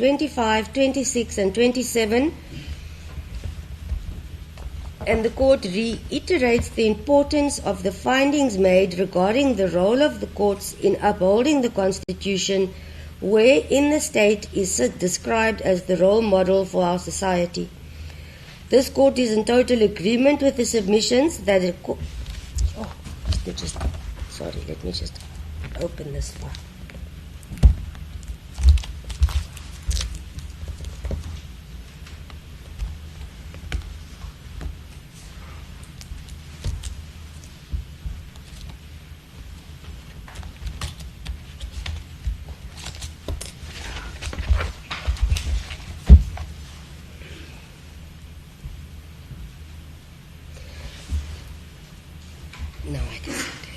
25, 26, and 27, and the court reiterates the importance of the findings made regarding the role of the courts in upholding the Constitution, wherein the state is described as the role model for our society. This court is in total agreement with the submissions that it... let me just open this file.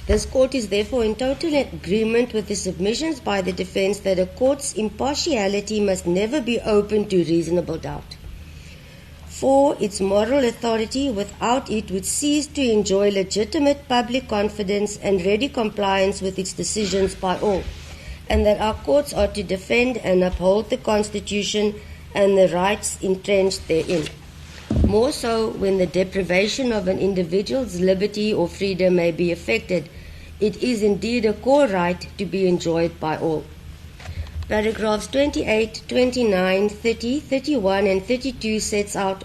This court is therefore in total agreement with the submissions by the defense that a court's impartiality must never be open to reasonable doubt. For its moral authority, without it, would cease to enjoy legitimate public confidence and ready compliance with its decisions by all, and that our courts are to defend and uphold the Constitution and the rights entrenched therein. More so when the deprivation of an individual's liberty or freedom may be affected, it is indeed a core right to be enjoyed by all. Paragraphs 28, 29, 30, 31, and 32 sets out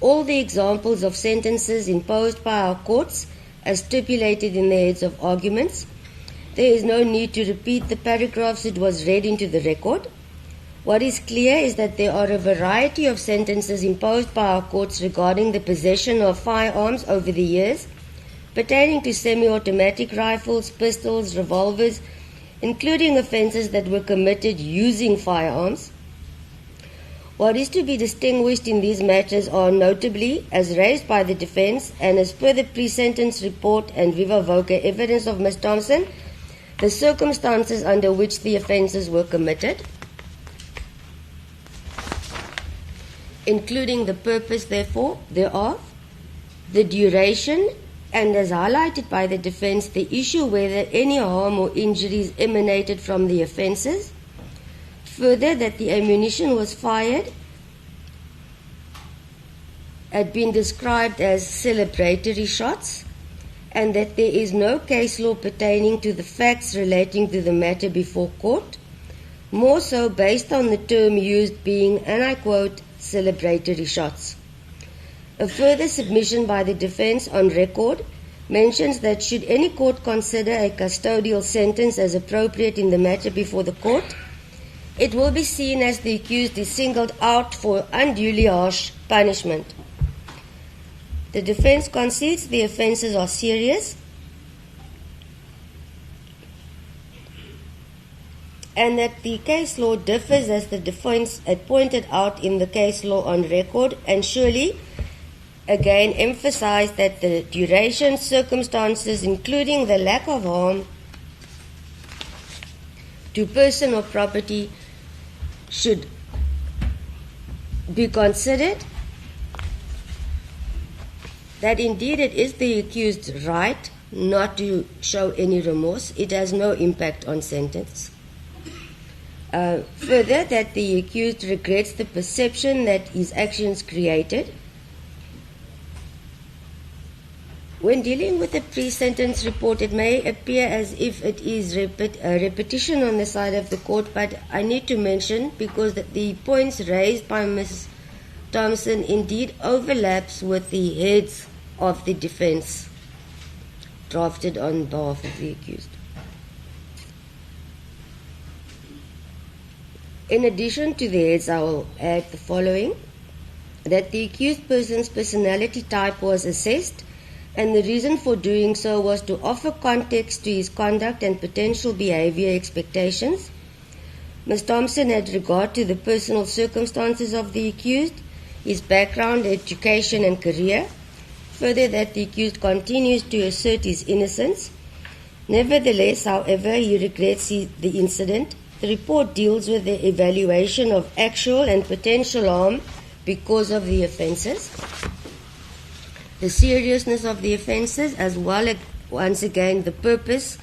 all the examples of sentences imposed by our courts as stipulated in the heads of arguments. There is no need to repeat the paragraphs, it was read into the record. What is clear is that there are a variety of sentences imposed by our courts regarding the possession of firearms over the years, pertaining to semi-automatic rifles, pistols, revolvers, including offences that were committed using firearms. What is to be distinguished in these matters are notably, as raised by the defence and as per the pre-sentence report and viva voce evidence of Ms. Thompson, the circumstances under which the offences were committed, including the purpose, therefore, thereof, the duration, and as highlighted by the defense, the issue whether any harm or injuries emanated from the offences. Further, that the ammunition was fired had been described as celebratory shots, and that there is no case law pertaining to the facts relating to the matter before court, more so based on the term used being, and I quote, celebratory shots. A further submission by the defense on record mentions that should any court consider a custodial sentence as appropriate in the matter before the court, it will be seen as the accused is singled out for unduly harsh punishment. The defense concedes the offences are serious and that the case law differs as the defense had pointed out in the case law on record, and surely again emphasized that the duration, circumstances, including the lack of harm to person or property, should be considered, that indeed it is the accused's right not to show any remorse. It has no impact on sentence. Further, that the accused regrets the perception that his actions created. When dealing with the pre-sentence report, it may appear as if it is a repetition on the side of the court, but I need to mention, because the points raised by Ms. Thompson indeed overlaps with the heads of the defense drafted on behalf of the accused. In addition to the heads, I will add the following: that the accused person's personality type was assessed, and the reason for doing so was to offer context to his conduct and potential behavior expectations. Ms. Thompson had regard to the personal circumstances of the accused, his background, education, and career. Further, that the accused continues to assert his innocence. Nevertheless, however, he regrets the incident. The report deals with the evaluation of actual and potential harm because of the offences, the seriousness of the offences, as well as, once again, the purpose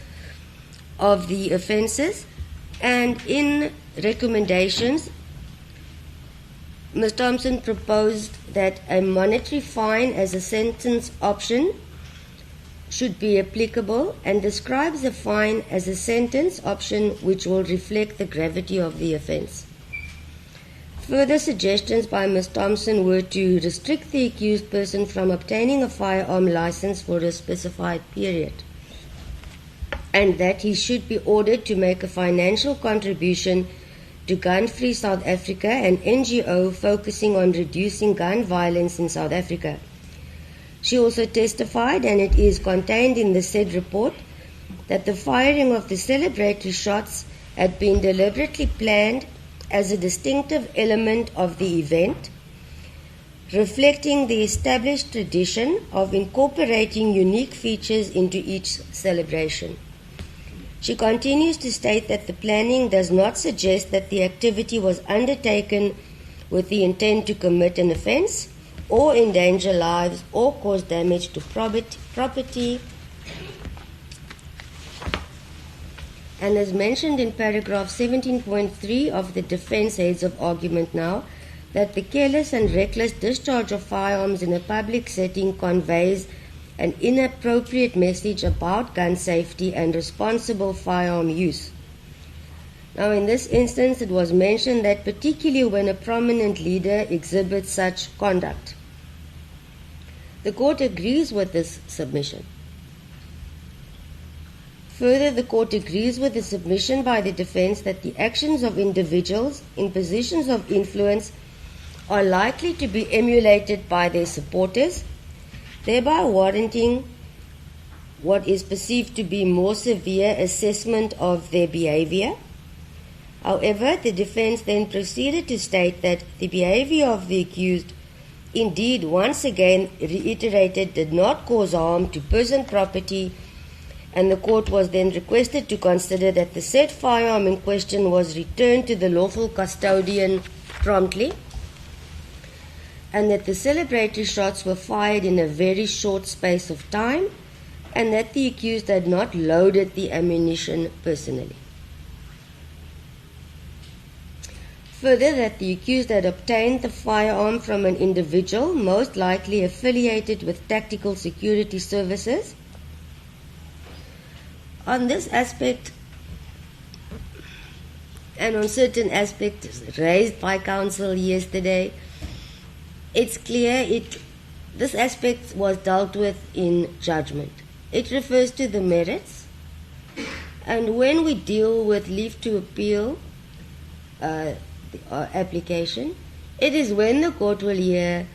of the offences, and in recommendations Ms. Thompson proposed that a monetary fine as a sentence option should be applicable and describes the fine as a sentence option which will reflect the gravity of the offence. Further suggestions by Ms. Thompson were to restrict the accused person from obtaining a firearm license for a specified period, and that he should be ordered to make a financial contribution to Gun Free South Africa, an NGO focusing on reducing gun violence in South Africa. She also testified, and it is contained in the said report, that the firing of the celebratory shots had been deliberately planned as a distinctive element of the event, reflecting the established tradition of incorporating unique features into each celebration. She continues to state that the planning does not suggest that the activity was undertaken with the intent to commit an offence or endanger lives or cause damage to property. And as mentioned in paragraph 17.3 of the defence heads of argument now, that the careless and reckless discharge of firearms in a public setting conveys an inappropriate message about gun safety and responsible firearm use. Now, in this instance, it was mentioned that particularly when a prominent leader exhibits such conduct. The court agrees with this submission. Further, the court agrees with the submission by the defense that the actions of individuals in positions of influence are likely to be emulated by their supporters, thereby warranting what is perceived to be more severe assessment of their behavior. However, the defense then proceeded to state that the behavior of the accused indeed once again reiterated did not cause harm to person property, and the court was then requested to consider that the said firearm in question was returned to the lawful custodian promptly, and that the celebratory shots were fired in a very short space of time, and that the accused had not loaded the ammunition personally. Further, that the accused had obtained the firearm from an individual most likely affiliated with tactical security services. On this aspect, and on certain aspects raised by counsel yesterday, it's clear this aspect was dealt with in judgment. It refers to the merits, and when we deal with leave to appeal application, it is when the court will hear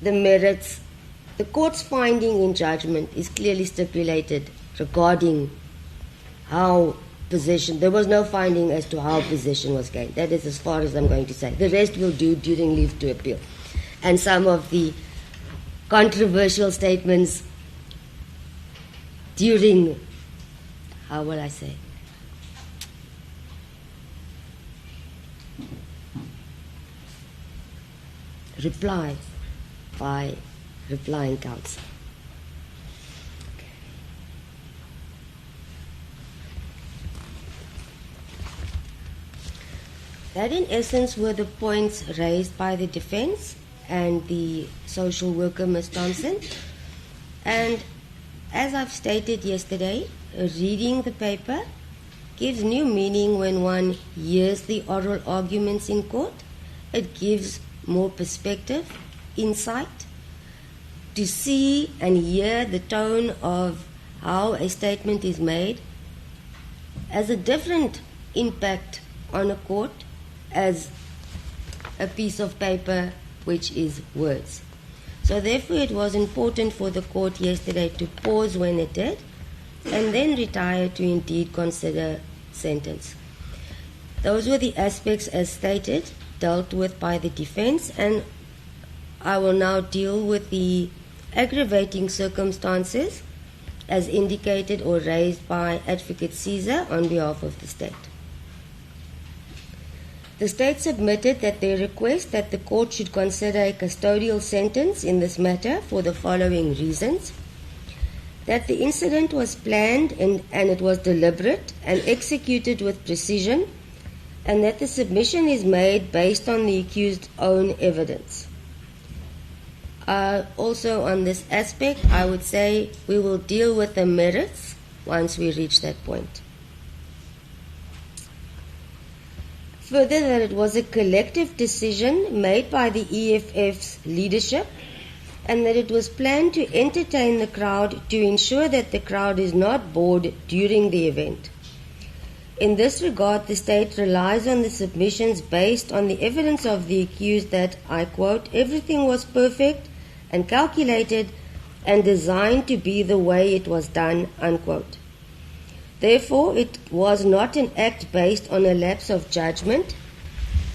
the merits. The court's finding in judgment is clearly stipulated regarding how possession. There was no finding as to how possession was gained. That is as far as I'm going to say. The rest we'll do during leave to appeal. And some of the controversial statements during, how will I say, reply by replying counsel. That in essence were the points raised by the defense and the social worker, Ms. Thompson. And as I've stated yesterday, reading the paper gives new meaning when one hears the oral arguments in court. It gives more perspective, insight, to see and hear the tone of how a statement is made has a different impact on a court as a piece of paper which is words. So therefore it was important for the court yesterday to pause when it did and then retire to indeed consider sentence. Those were the aspects as stated, dealt with by the defense, and I will now deal with the aggravating circumstances as indicated or raised by Advocate Caesar on behalf of the state. The state submitted that they request that the court should consider a custodial sentence in this matter for the following reasons: that the incident was planned and it was deliberate and executed with precision, and that the submission is made based on the accused's own evidence. Also on this aspect, I would say we will deal with the merits once we reach that point. Further, that it was a collective decision made by the EFF's leadership, and that it was planned to entertain the crowd to ensure that the crowd is not bored during the event. In this regard, the state relies on the submissions based on the evidence of the accused that, I quote, everything was perfect and calculated and designed to be the way it was done, unquote. Therefore, it was not an act based on a lapse of judgment.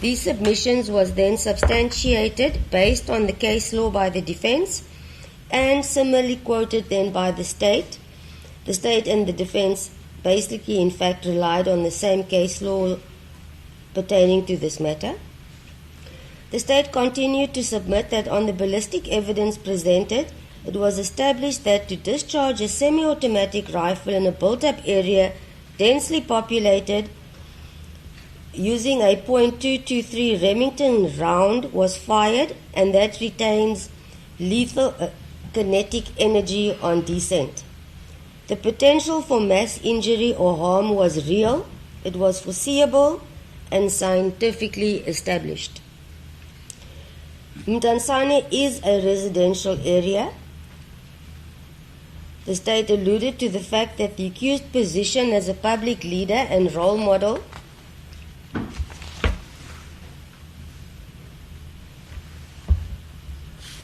These submissions was then substantiated based on the case law by the defense and similarly quoted then by the state. The state and the defense basically, in fact, relied on the same case law pertaining to this matter. The state continued to submit that on the ballistic evidence presented, it was established that to discharge a semi-automatic rifle in a built-up area densely populated using a .223 Remington round was fired, and that retains lethal kinetic energy on descent. The potential for mass injury or harm was real, it was foreseeable and scientifically established. Mtansane is a residential area. The state alluded to the fact that the accused's position as a public leader and role model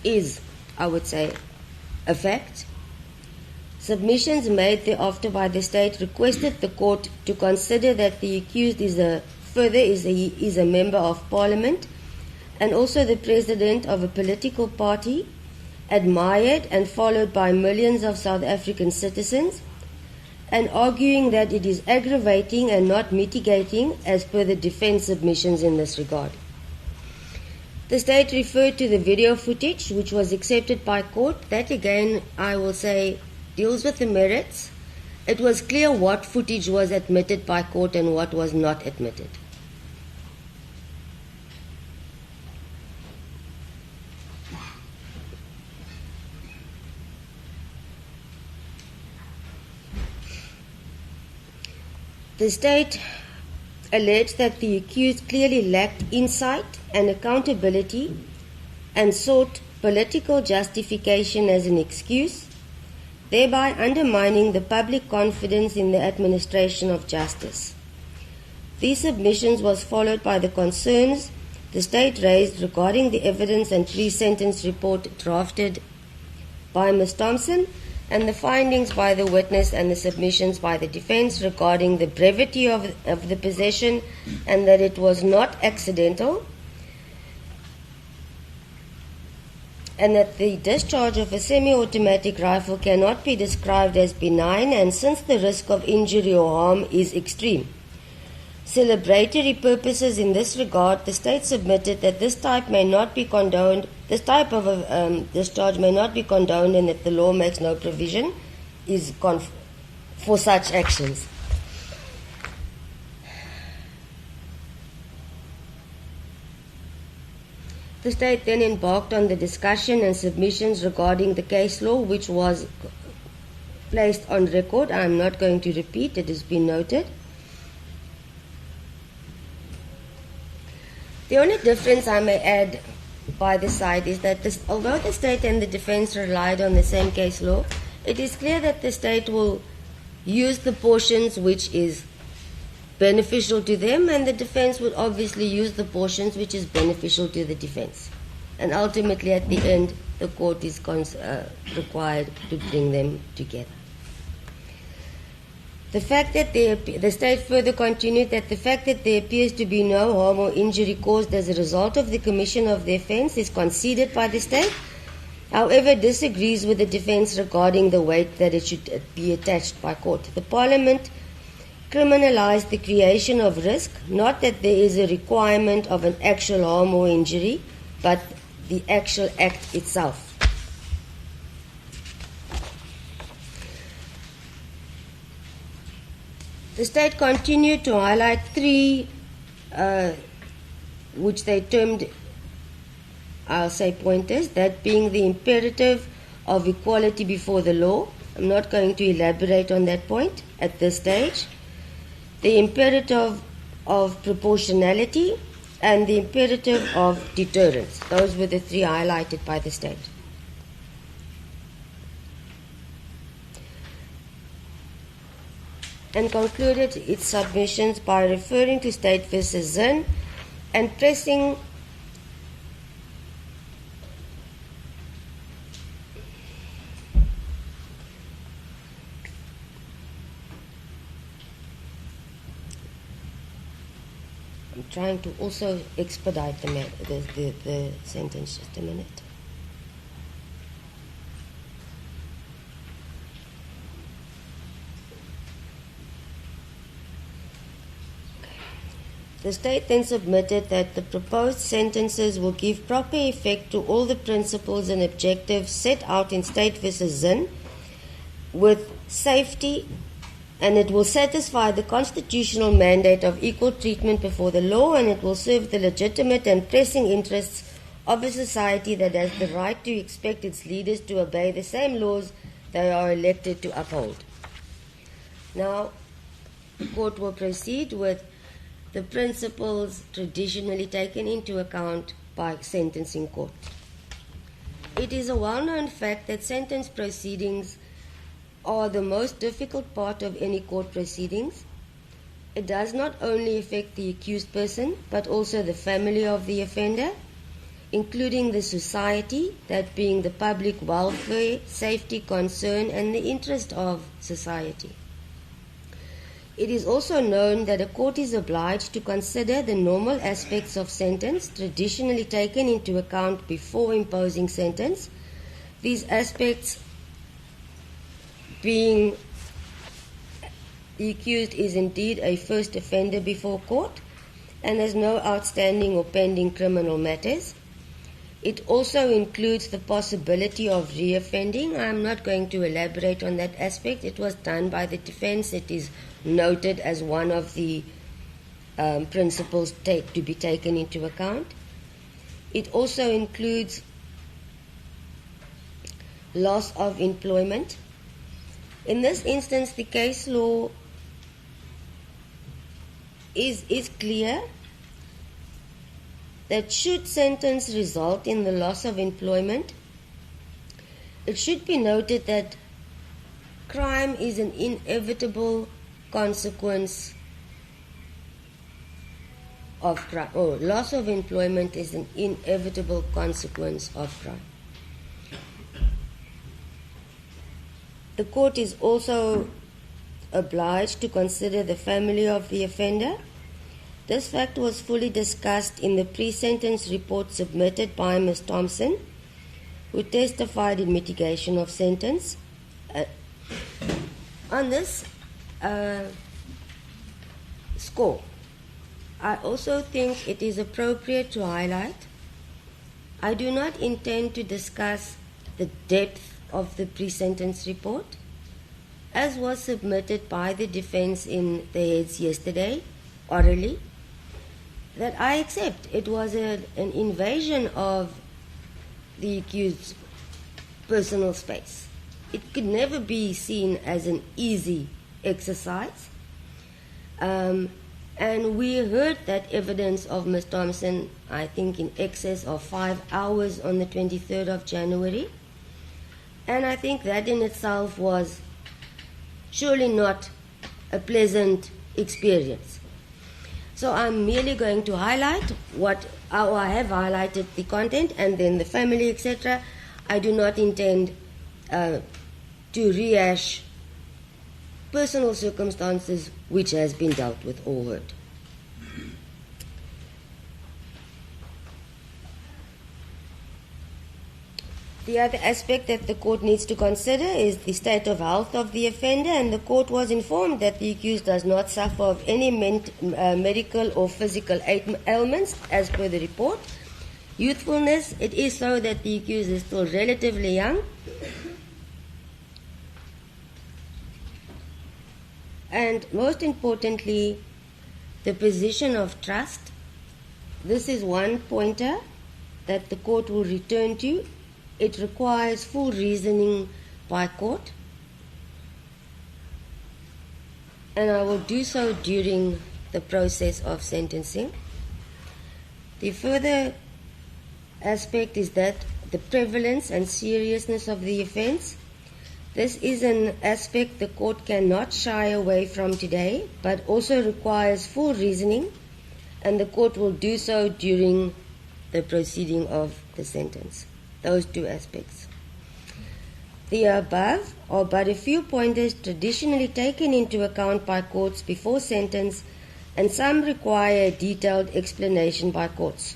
is, I would say, a fact. Submissions made thereafter by the state requested the court to consider that the accused is a member of parliament and also the president of a political party, admired and followed by millions of South African citizens, and arguing that it is aggravating and not mitigating as per the defense submissions in this regard. The state referred to the video footage which was accepted by court. That again, I will say, deals with the merits. It was clear what footage was admitted by court and what was not admitted. The state alleged that the accused clearly lacked insight and accountability and sought political justification as an excuse, thereby undermining the public confidence in the administration of justice. These submissions was followed by the concerns the state raised regarding the evidence and pre-sentence report drafted by Ms. Thompson and the findings by the witness and the submissions by the defense regarding the brevity of the possession and that it was not accidental, and that the discharge of a semi-automatic rifle cannot be described as benign, and since the risk of injury or harm is extreme. Celebratory purposes in this regard, the state submitted that this type may not be condoned, this type of discharge may not be condoned, and that the law makes no provision for such actions. The state then embarked on the discussion and submissions regarding the case law, which was placed on record. I am not going to repeat, it has been noted. The only difference I may add by this side is that although the state and the defense relied on the same case law, it is clear that the state will use the portions which is beneficial to them, and the defense would obviously use the portions which is beneficial to the defense. And ultimately, at the end, the court is required to bring them together. The fact that the state further continued that the fact that there appears to be no harm or injury caused as a result of the commission of the offense is conceded by the state, however disagrees with the defense regarding the weight that it should be attached by court. The Parliament criminalized the creation of risk, not that there is a requirement of an actual harm or injury, but the actual act itself. The state continued to highlight three which they termed, I'll say, pointers, that being the imperative of equality before the law. I'm not going to elaborate on that point at this stage. The imperative of proportionality and the imperative of deterrence. Those were the three highlighted by the state. And concluded its submissions by referring to State v. Zinn and pressing I'm trying to also expedite the sentence. Just a minute. The state then submitted that the proposed sentences will give proper effect to all the principles and objectives set out in State v. Zinn with safety, and it will satisfy the constitutional mandate of equal treatment before the law, and it will serve the legitimate and pressing interests of a society that has the right to expect its leaders to obey the same laws they are elected to uphold. Now, the court will proceed with the principles traditionally taken into account by sentencing court. It is a well-known fact that sentence proceedings are the most difficult part of any court proceedings. It does not only affect the accused person, but also the family of the offender, including the society, that being the public welfare, safety concern, and the interest of society. It is also known that a court is obliged to consider the normal aspects of sentence traditionally taken into account before imposing sentence. These aspects being the accused is indeed a first offender before court and has no outstanding or pending criminal matters. It also includes the possibility of reoffending. I'm not going to elaborate on that aspect. It was done by the defense. It is noted as one of the principles to be taken into account. It also includes loss of employment. In this instance, the case law is clear that should sentence result in the loss of employment, it should be noted that crime is an inevitable consequence of crime, or loss of employment is an inevitable consequence of crime. The court is also obliged to consider the family of the offender. This fact was fully discussed in the pre-sentence report submitted by Ms. Thompson, who testified in mitigation of sentence. On this score, I also think it is appropriate to highlight, I do not intend to discuss the depth of the pre-sentence report, as was submitted by the defense in the heads yesterday, orally, that I accept it was an invasion of the accused's personal space. It could never be seen as an easy exercise. And we heard that evidence of Ms. Thompson, I think, in excess of 5 hours on the 23rd of January. And I think that in itself was surely not a pleasant experience. So I'm merely going to highlight how I have highlighted the content and then the family, etc. I do not intend to rehash personal circumstances which has been dealt with or heard. The other aspect that the court needs to consider is the state of health of the offender, and the court was informed that the accused does not suffer of any medical or physical ailments as per the report. Youthfulness, it is so that the accused is still relatively young. And most importantly, the position of trust this is one pointer that the court will return to. It requires full reasoning by court, and I will do so during the process of sentencing. The further aspect is that the prevalence and seriousness of the offence. This is an aspect the court cannot shy away from today, but also requires full reasoning, and the court will do so during the proceeding of the sentence. Those two aspects. The above are but a few pointers traditionally taken into account by courts before sentence, and some require a detailed explanation by courts.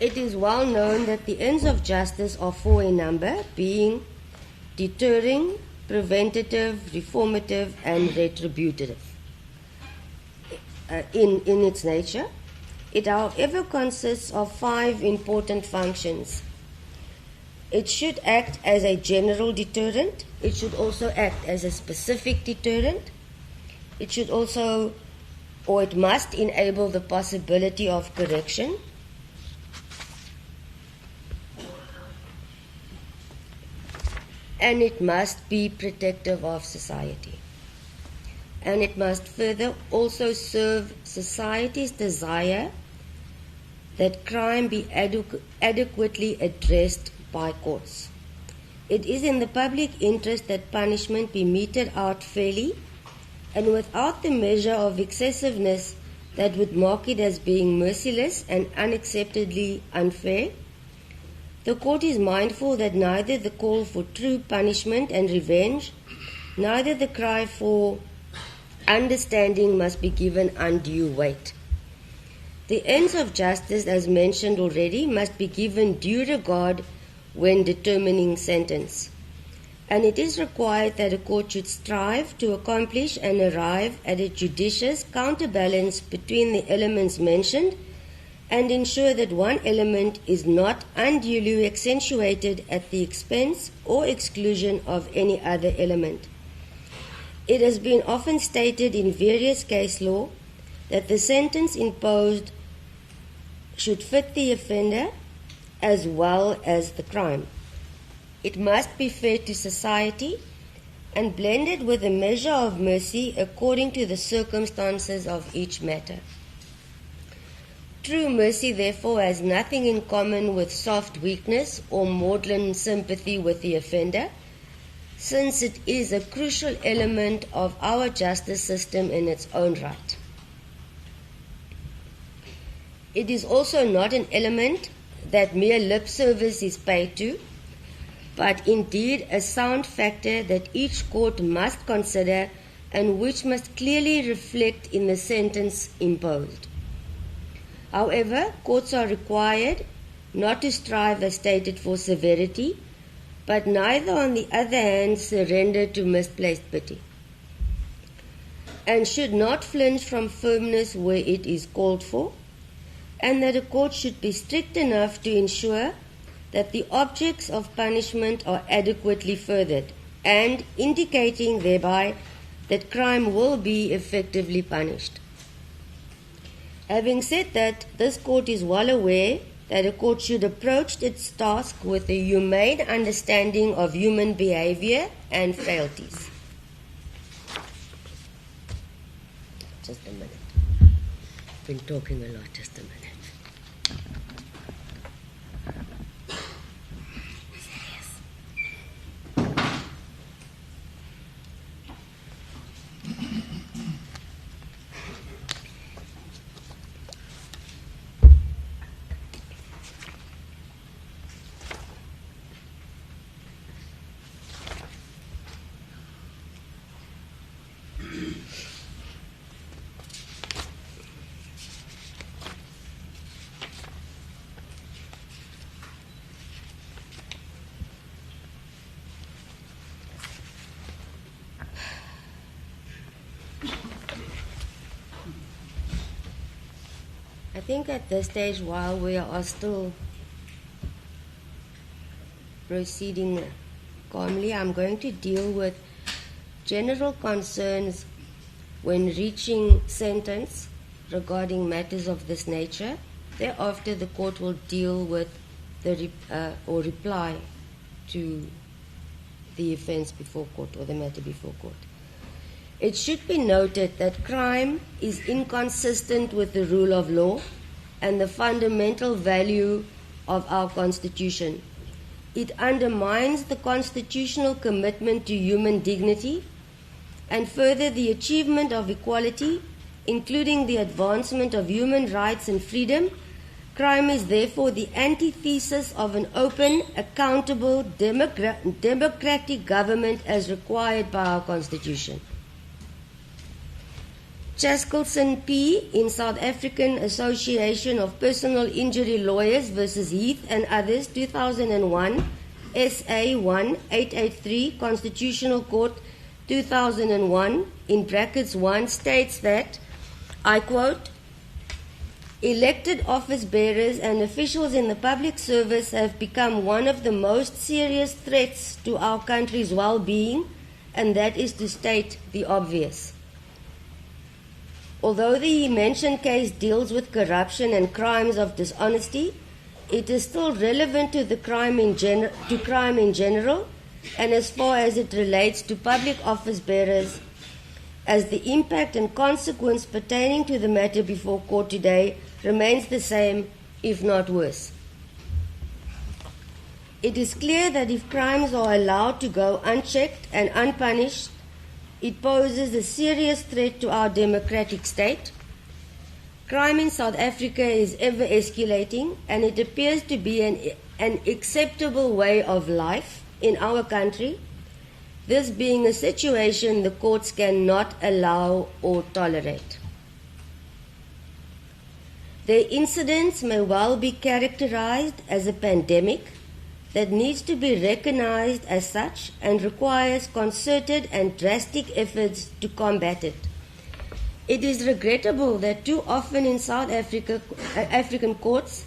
It is well known that the ends of justice are four in number, being deterring, preventative, reformative, and retributive in its nature. It, however, consists of five important functions. It should act as a general deterrent. It should also act as a specific deterrent. It should also, or it must enable the possibility of correction. And it must be protective of society. And it must further also serve society's desire that crime be adequately addressed by courts. It is in the public interest that punishment be meted out fairly and without the measure of excessiveness that would mark it as being merciless and unacceptably unfair. The court is mindful that neither the call for true punishment and revenge, neither the cry for understanding must be given undue weight. The ends of justice, as mentioned already, must be given due regard when determining sentence. And it is required that a court should strive to accomplish and arrive at a judicious counterbalance between the elements mentioned and ensure that one element is not unduly accentuated at the expense or exclusion of any other element. It has been often stated in various case law that the sentence imposed should fit the offender as well as the crime. It must be fair to society and blended with a measure of mercy according to the circumstances of each matter. True mercy, therefore, has nothing in common with soft weakness or maudlin sympathy with the offender, since it is a crucial element of our justice system in its own right. It is also not an element that mere lip service is paid to, but indeed a sound factor that each court must consider and which must clearly reflect in the sentence imposed. However, courts are required not to strive as stated for severity, but neither on the other hand surrender to misplaced pity, and should not flinch from firmness where it is called for, and that a court should be strict enough to ensure that the objects of punishment are adequately furthered, and indicating thereby that crime will be effectively punished. Having said that, this court is well aware that a court should approach its task with a humane understanding of human behavior and frailties. Just a minute. I've been talking a lot, just a minute. I think at this stage, while we are still proceeding calmly, I'm going to deal with general concerns when reaching sentence regarding matters of this nature. Thereafter, the court will deal with or reply to the offence before court or the matter before court. It should be noted that crime is inconsistent with the rule of law and the fundamental value of our Constitution. It undermines the constitutional commitment to human dignity and further the achievement of equality, including the advancement of human rights and freedom. Crime is therefore the antithesis of an open, accountable, democratic government as required by our Constitution. Chaskelson P. in South African Association of Personal Injury Lawyers versus Heath and others, 2001, SA 1883, Constitutional Court, 2001, in brackets 1, states that, I quote, elected office bearers and officials in the public service have become one of the most serious threats to our country's well-being, and that is to state the obvious. Although the mentioned case deals with corruption and crimes of dishonesty, it is still relevant to crime in general, and as far as it relates to public office bearers, as the impact and consequence pertaining to the matter before court today remains the same, if not worse. It is clear that if crimes are allowed to go unchecked and unpunished, it poses a serious threat to our democratic state. Crime in South Africa is ever escalating, and it appears to be an acceptable way of life in our country, this being a situation the courts cannot allow or tolerate. The incidents may well be characterized as a pandemic that needs to be recognized as such and requires concerted and drastic efforts to combat it. It is regrettable that too often in South African courts,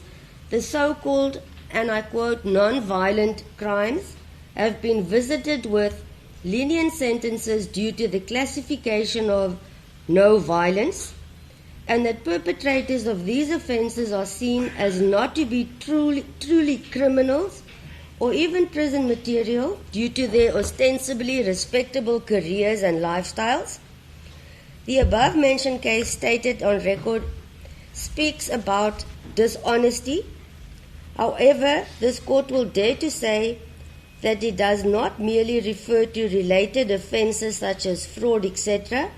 the so-called, and I quote, non-violent crimes have been visited with lenient sentences due to the classification of no violence, and that perpetrators of these offences are seen as not to be truly criminals or even prison material due to their ostensibly respectable careers and lifestyles. The above-mentioned case stated on record speaks about dishonesty. However, this court will dare to say that it does not merely refer to related offences such as fraud, etc.,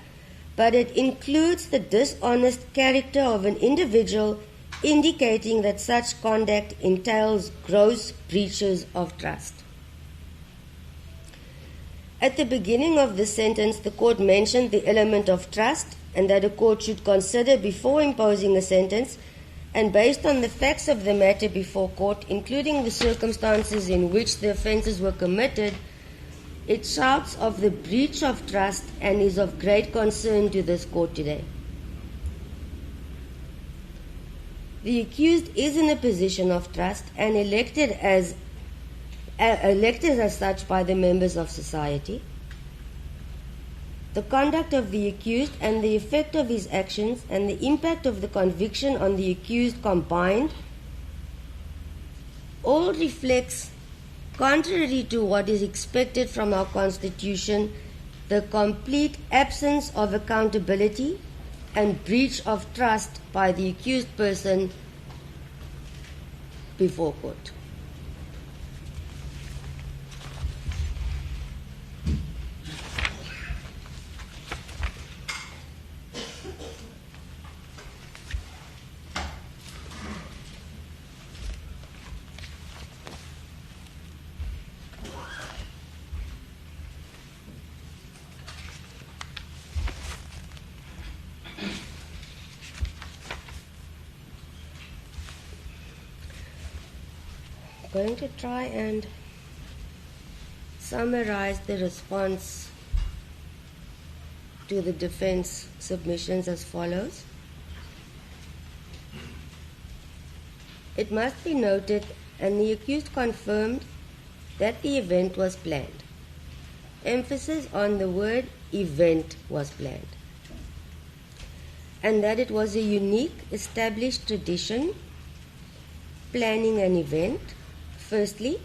but it includes the dishonest character of an individual, indicating that such conduct entails gross breaches of trust. At the beginning of the sentence, the court mentioned the element of trust and that a court should consider before imposing a sentence, and based on the facts of the matter before court, including the circumstances in which the offences were committed, it shouts of the breach of trust and is of great concern to this court today. The accused is in a position of trust and elected as such by the members of society. The conduct of the accused and the effect of his actions and the impact of the conviction on the accused combined all reflects, contrary to what is expected from our Constitution, the complete absence of accountability and breach of trust by the accused person before court. I'm going to try and summarize the response to the defense submissions as follows. It must be noted, and the accused confirmed, that the event was planned. Emphasis on the word event was planned. and that it was a unique established tradition planning an event. Firstly,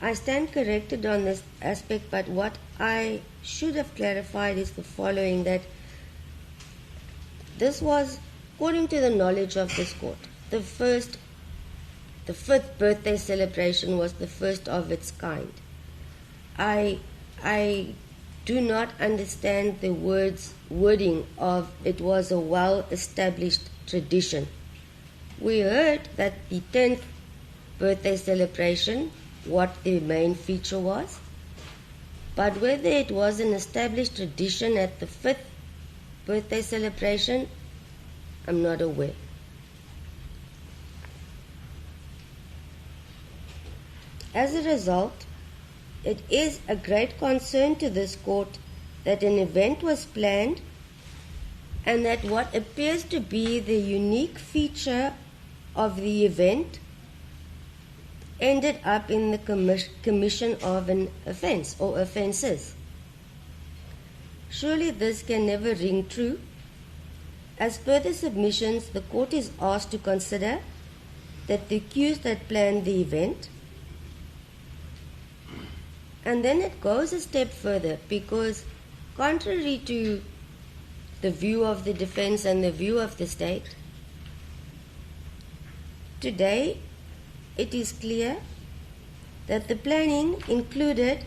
I stand corrected on this aspect, but what I should have clarified is the following, that this was, according to the knowledge of this court, the fifth birthday celebration was the first of its kind. I do not understand the wording of it was a well-established tradition. We heard that the 10th birthday celebration, what the main feature was, but whether it was an established tradition at the 5th birthday celebration, I'm not aware. As a result, it is a great concern to this court that an event was planned and that what appears to be the unique feature of the event ended up in the commission of an offense or offenses. Surely this can never ring true. As per the submissions, the court is asked to consider that the accused had planned the event, and then it goes a step further, because contrary to the view of the defense and the view of the state, today it is clear that the planning included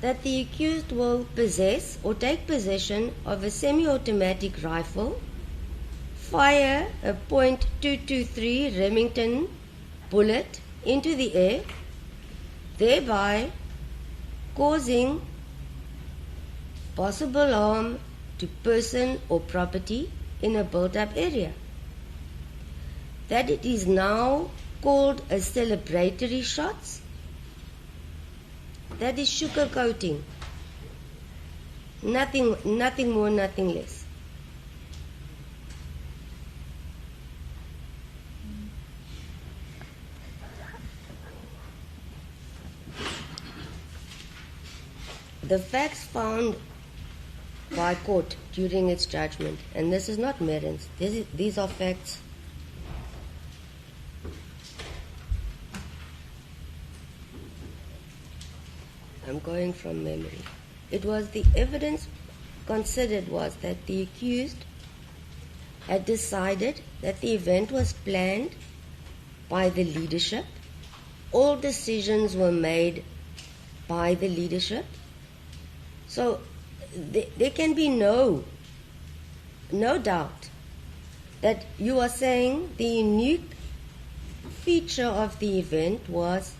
that the accused will possess or take possession of a semi-automatic rifle, fire a .223 Remington bullet into the air, thereby causing possible harm to person or property in a built-up area. That it is now called a celebratory shots, that is sugarcoating. Nothing more, nothing less. The facts found by court during its judgment, and this is not merits, these are facts. I'm going from memory. It was the evidence considered was that the accused had decided that the event was planned by the leadership. All decisions were made by the leadership. So there can be no doubt that you are saying the unique feature of the event was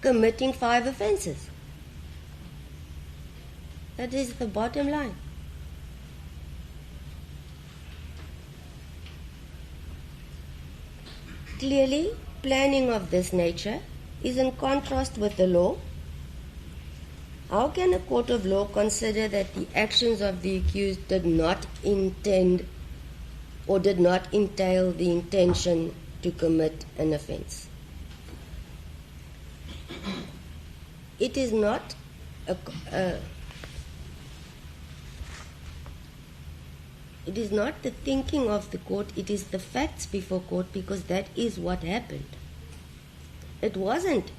committing 5 offenses. That is the bottom line. Clearly, planning of this nature is in contrast with the law. How can a court of law consider that the actions of the accused did not intend or did not entail the intention to commit an offense? It is not it is not the thinking of the court, it is the facts before court, because that is what happened. It wasn't,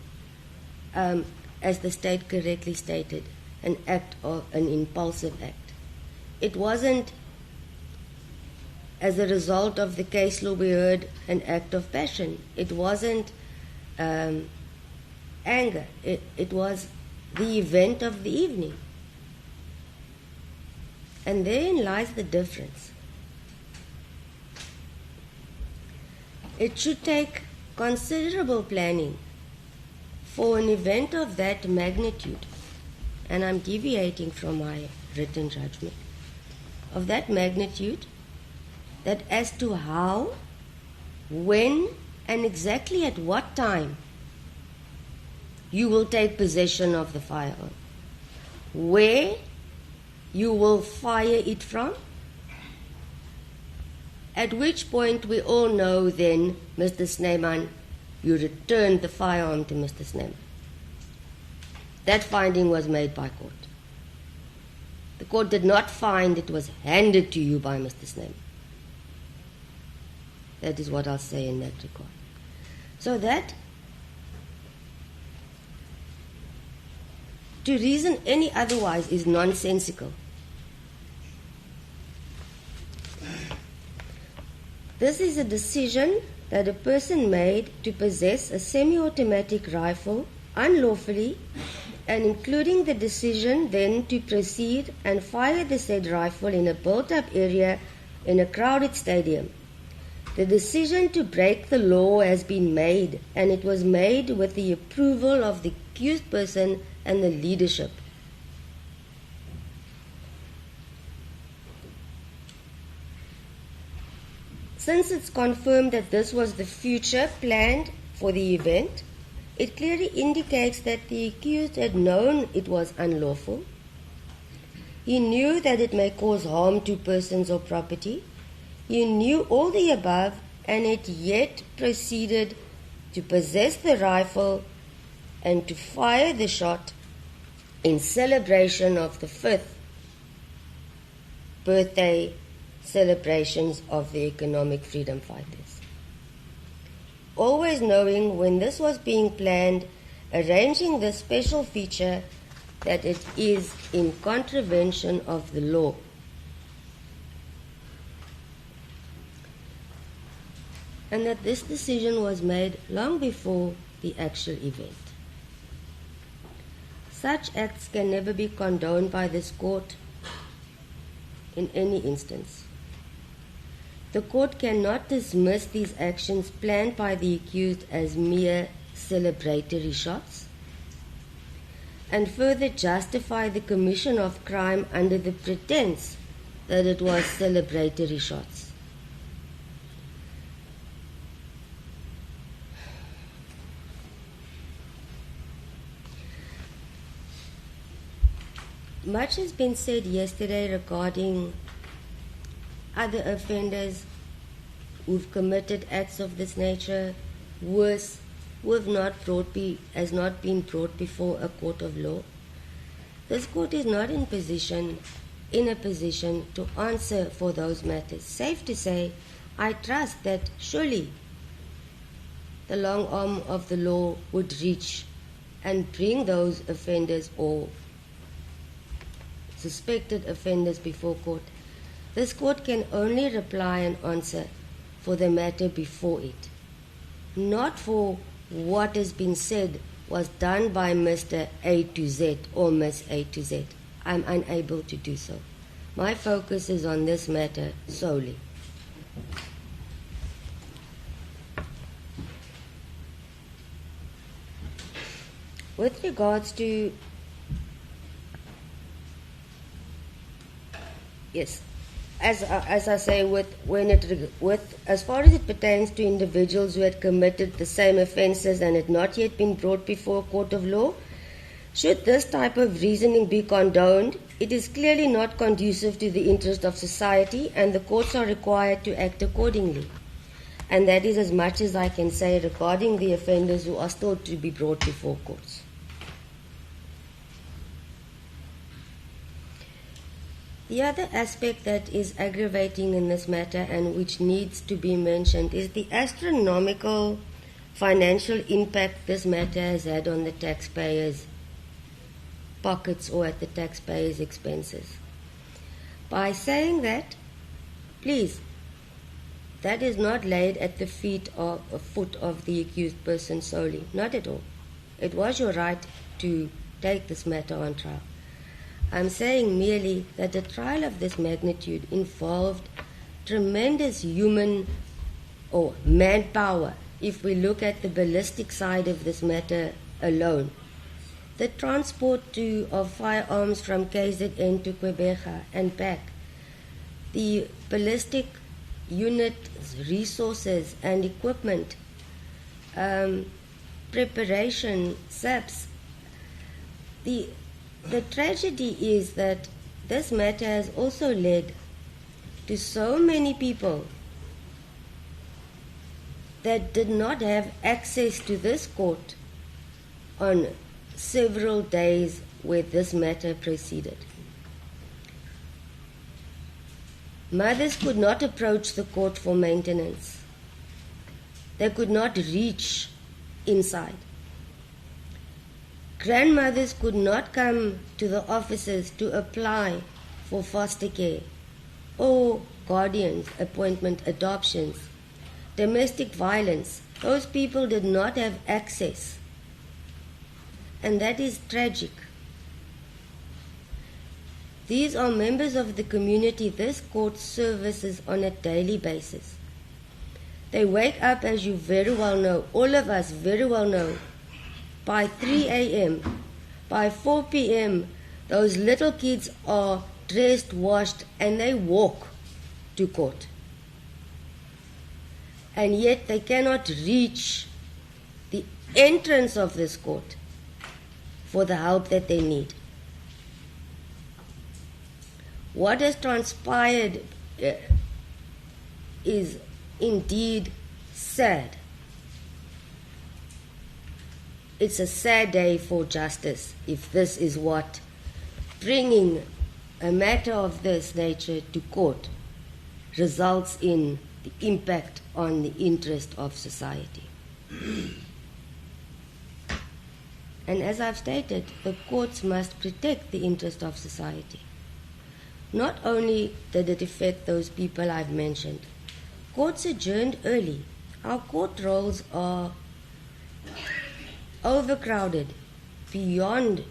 as the state correctly stated, an act or an impulsive act. It wasn't, as a result of the case law we heard, an act of passion. It wasn't anger. It was the event of the evening. And therein lies the difference. It should take considerable planning for an event of that magnitude, and I'm deviating from my written judgment, of that magnitude, that as to how, when, and exactly at what time you will take possession of the firearm, where you will fire it from, at which point we all know then, Mr. Snyman, you returned the firearm to Mr. Snyman. That finding was made by court. The court did not find it was handed to you by Mr. Snell. That is what I'll say in that regard. So that to reason any otherwise is nonsensical. This is a decision that a person made to possess a semi-automatic rifle unlawfully, and including the decision then to proceed and fire the said rifle in a built-up area in a crowded stadium. The decision to break the law has been made, and it was made with the approval of the accused person and the leadership. Since it's confirmed that this was the future planned for the event, it clearly indicates that the accused had known it was unlawful. He knew that it may cause harm to persons or property. He knew all the above, and it yet proceeded to possess the rifle and to fire the shot in celebration of the 5th birthday celebrations of the economic freedom fighters. Always knowing when this was being planned, arranging this special feature that it is in contravention of the law. And that this decision was made long before the actual event. Such acts can never be condoned by this court in any instance. The court cannot dismiss these actions planned by the accused as mere celebratory shots, and further justify the commission of crime under the pretense that it was celebratory shots. Much has been said yesterday regarding other offenders who've committed acts of this nature, worse, who has not been brought before a court of law. This court is not in a position to answer for those matters. Safe to say, I trust that surely the long arm of the law would reach and bring those offenders or suspected offenders before court. This court can only reply and answer for the matter before it, not for what has been said was done by Mr. A to Z or Miss A to Z. I'm unable to do so. My focus is on this matter solely. With regards to yes, as I say, as far as it pertains to individuals who had committed the same offences and had not yet been brought before a court of law, should this type of reasoning be condoned, it is clearly not conducive to the interest of society, and the courts are required to act accordingly. And that is as much as I can say regarding the offenders who are still to be brought before courts. The other aspect that is aggravating in this matter and which needs to be mentioned is the astronomical financial impact this matter has had on the taxpayers' pockets or at the taxpayers' expenses. By saying that, please, that is not laid at the foot of the accused person solely, not at all. It was your right to take this matter on trial. I'm saying merely that a trial of this magnitude involved tremendous human or manpower if we look at the ballistic side of this matter alone. The transport of firearms from KZN to Quebeca and back, the ballistic unit resources and equipment, preparation, SAPs. The tragedy is that this matter has also led to so many people that did not have access to this court on several days where this matter proceeded. Mothers could not approach the court for maintenance. They could not reach inside. Grandmothers could not come to the offices to apply for foster care or guardians, appointment, adoptions, domestic violence. Those people did not have access. And that is tragic. These are members of the community this court services on a daily basis. They wake up, as you very well know, all of us very well know, by 3 a.m., by 4 p.m., those little kids are dressed, washed, and they walk to court. And yet they cannot reach the entrance of this court for the help that they need. What has transpired is indeed sad. It's a sad day for justice if this is what bringing a matter of this nature to court results in the impact on the interest of society. And as I've stated, the courts must protect the interest of society. Not only did it affect those people I've mentioned, courts adjourned early. Our court rolls are overcrowded beyond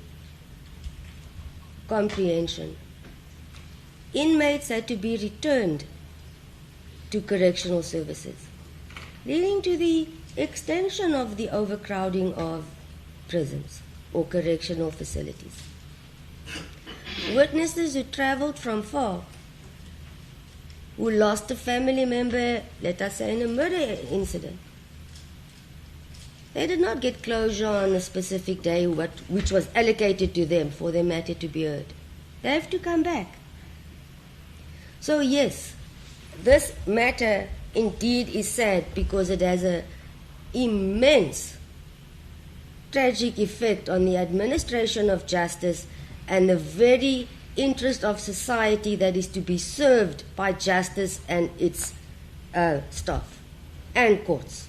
comprehension. Inmates had to be returned to correctional services, leading to the extension of the overcrowding of prisons or correctional facilities. Witnesses who traveled from far, who lost a family member, let us say in a murder incident, they did not get closure on a specific day which was allocated to them for their matter to be heard. They have to come back. So yes, this matter indeed is sad because it has an immense tragic effect on the administration of justice and the very interest of society that is to be served by justice and its staff and courts.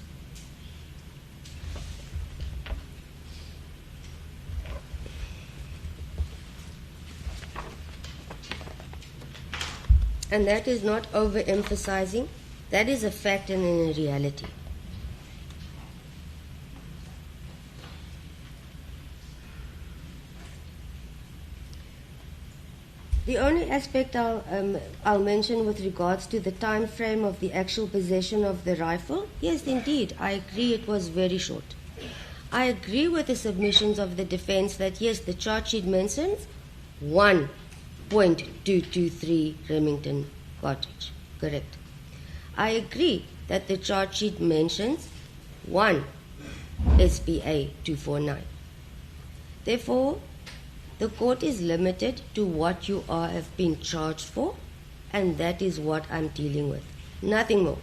And that is not overemphasizing, that is a fact and a reality. The only aspect I'll mention with regards to the time frame of the actual possession of the rifle, yes, indeed, I agree it was very short. I agree with the submissions of the defense that, yes, the charge sheet mentions 1.223 Remington cartridge, correct. I agree that the charge sheet mentions 1 SPA 249. Therefore, the court is limited to what you have been charged for, and that is what I'm dealing with. Nothing more.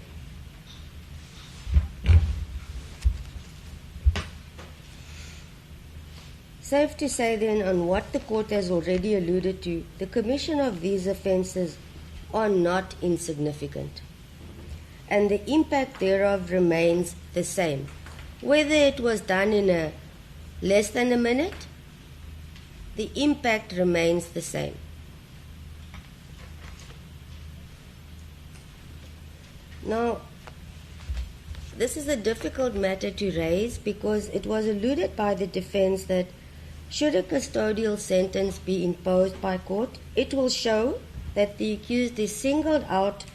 Safe to say then, on what the court has already alluded to, the commission of these offences are not insignificant, and the impact thereof remains the same. Whether it was done in less than a minute, the impact remains the same. Now, this is a difficult matter to raise because it was alluded by the defense that should a custodial sentence be imposed by court, it will show that the accused is singled out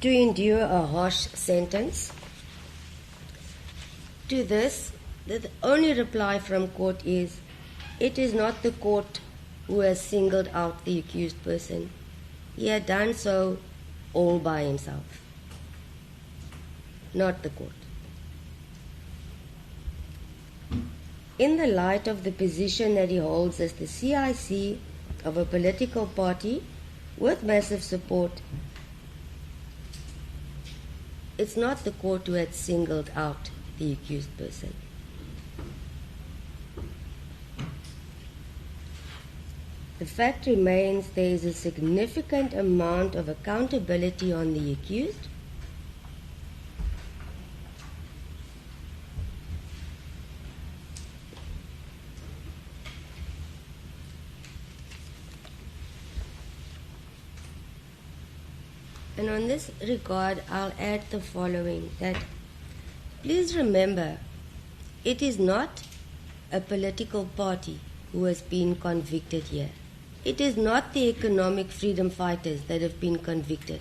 to endure a harsh sentence. To this, the only reply from court is, it is not the court who has singled out the accused person. He had done so all by himself, not the court. In the light of the position that he holds as the CIC of a political party with massive support, it's not the court who had singled out the accused person. the fact remains there is a significant amount of accountability on the accused, and on this regard I'll add the following, that please remember, it is not a political party who has been convicted here. It is not the economic freedom fighters that have been convicted.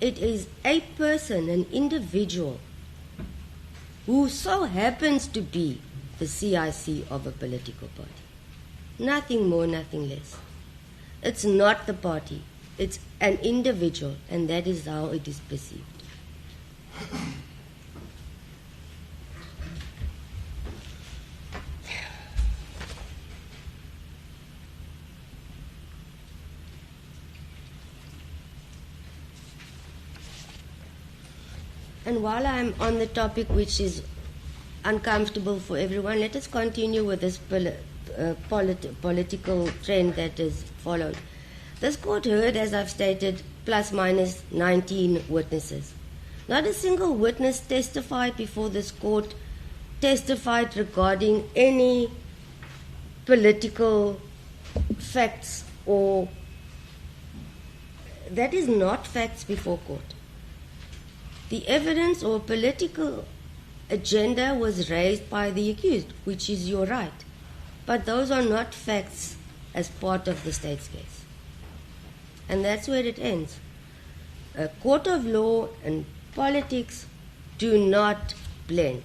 It is a person, an individual, who so happens to be the CIC of a political party. Nothing more, nothing less. It's not the party. It's an individual, and that is how it is perceived. And while I'm on the topic which is uncomfortable for everyone, let us continue with this political trend that is followed. This court heard, as I've stated, plus minus 19 witnesses. Not a single witness testified before this court testified regarding any political facts, or that is not facts before court. The evidence or political agenda was raised by the accused, which is your right. But those are not facts as part of the state's case. And that's where it ends. A court of law and politics do not blend.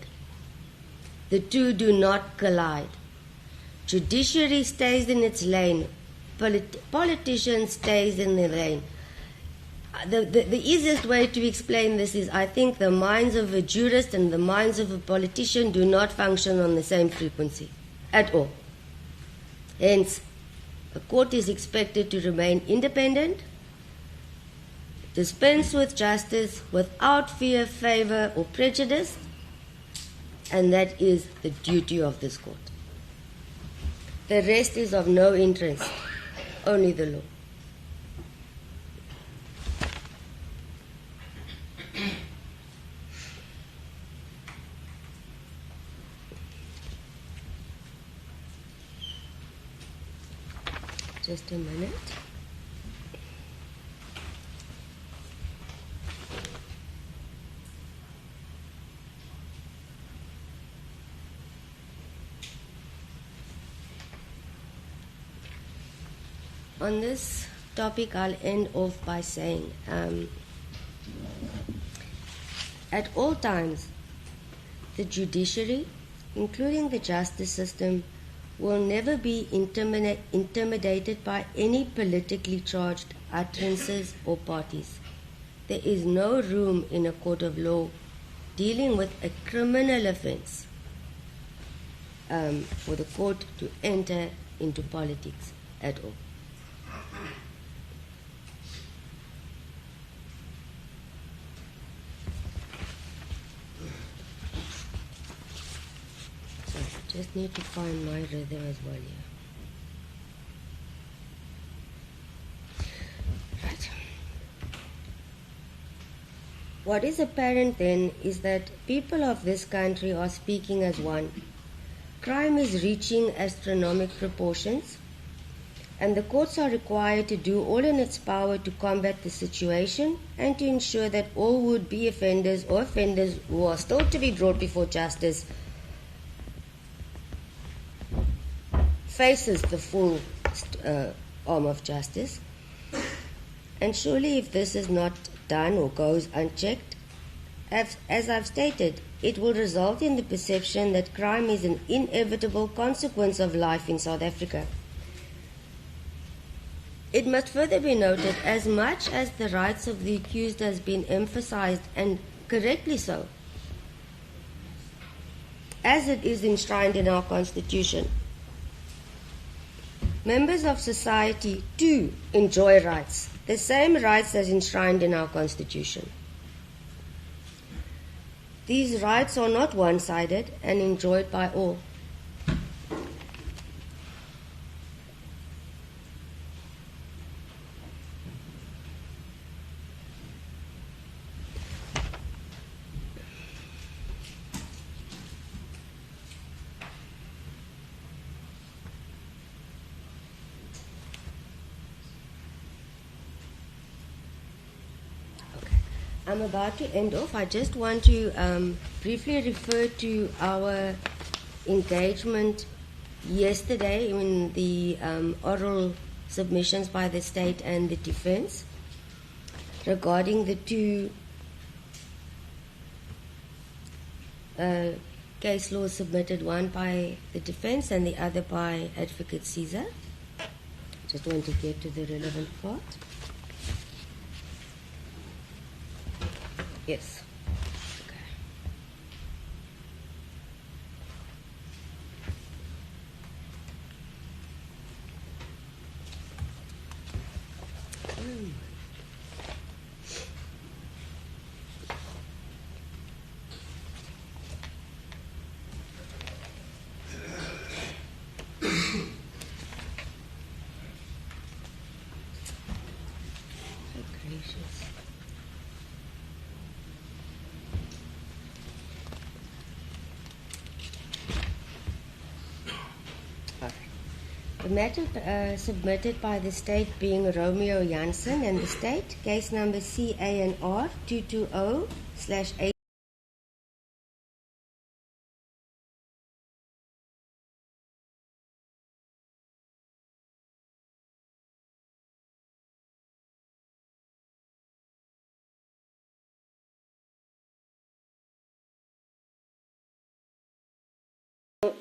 The two do not collide. Judiciary stays in its lane. Politician stays in their lane. The easiest way to explain this is, I think the minds of a jurist and the minds of a politician do not function on the same frequency at all. Hence, a court is expected to remain independent, dispense with justice without fear, favor, or prejudice, and that is the duty of this court. The rest is of no interest, only the law. Just a minute. On this topic, I'll end off by saying, at all times, the judiciary, including the justice system, will never be intimidated by any politically charged utterances or parties. There is no room in a court of law dealing with a criminal offense for the court to enter into politics at all. Just need to find my rhythm as well here. Right. What is apparent then is that people of this country are speaking as one. Crime is reaching astronomical proportions, and the courts are required to do all in its power to combat the situation and to ensure that all would-be offenders or offenders who are still to be brought before justice faces the full arm of justice. And surely if this is not done or goes unchecked, as I've stated, it will result in the perception that crime is an inevitable consequence of life in South Africa. It must further be noted, as much as the rights of the accused has been emphasized, and correctly so, as it is enshrined in our Constitution, members of society too enjoy rights, the same rights as enshrined in our Constitution. These rights are not one-sided and enjoyed by all. I'm about to end off. I just want to briefly refer to our engagement yesterday in the oral submissions by the state and the defense regarding the two case laws submitted, one by the defense and the other by Advocate Caesar. Just want to get to the relevant part. Yes. Okay. The matter submitted by the state being Romeo Janssen and the state, case number CANR 220/8.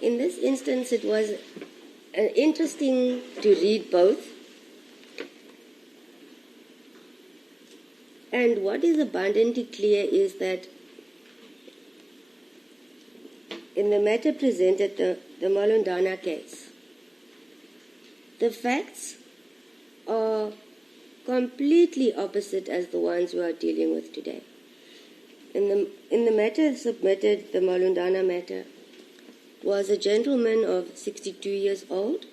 In this instance, it was interesting to read both. And what is abundantly clear is that in the matter presented, the Malundana case, the facts are completely opposite as the ones we are dealing with today. In the matter submitted, the Malundana matter, was a gentleman of 62 years old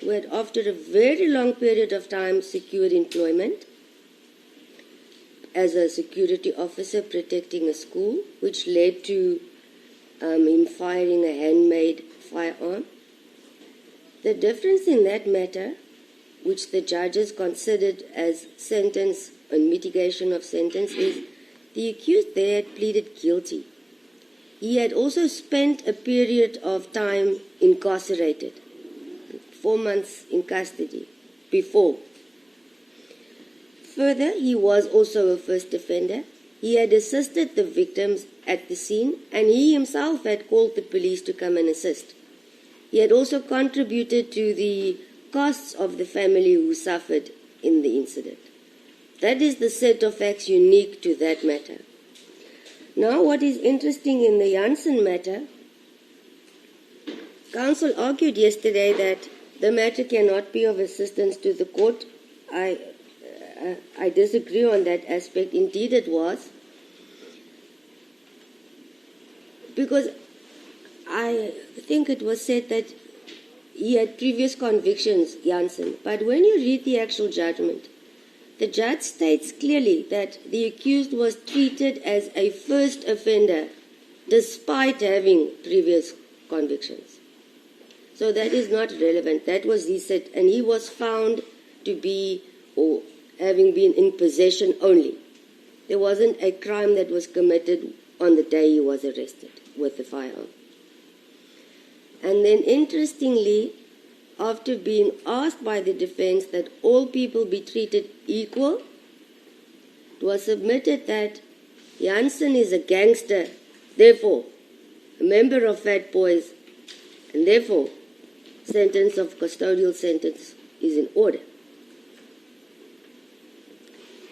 who had, after a very long period of time, secured employment as a security officer protecting a school, which led to him firing a handmade firearm. The difference in that matter, which the judges considered as sentence and mitigation of sentence, is the accused there had pleaded guilty. He had also spent a period of time incarcerated, 4 months in custody before. Further, he was also a first offender. He had assisted the victims at the scene, and he himself had called the police to come and assist. He had also contributed to the costs of the family who suffered in the incident. That is the set of facts unique to that matter. Now, what is interesting in the Janssen matter, counsel argued yesterday that the matter cannot be of assistance to the court. I disagree on that aspect. Indeed, it was. Because I think it was said that he had previous convictions, Janssen. But when you read the actual judgment, the judge states clearly that the accused was treated as a first offender despite having previous convictions. So that is not relevant. That was, he said, and he was found to be, or having been in possession only. There wasn't a crime that was committed on the day he was arrested with the firearm. And then interestingly, after being asked by the defense that all people be treated equal, it was submitted that Janssen is a gangster, therefore a member of Fat Boys, and therefore sentence of custodial sentence is in order.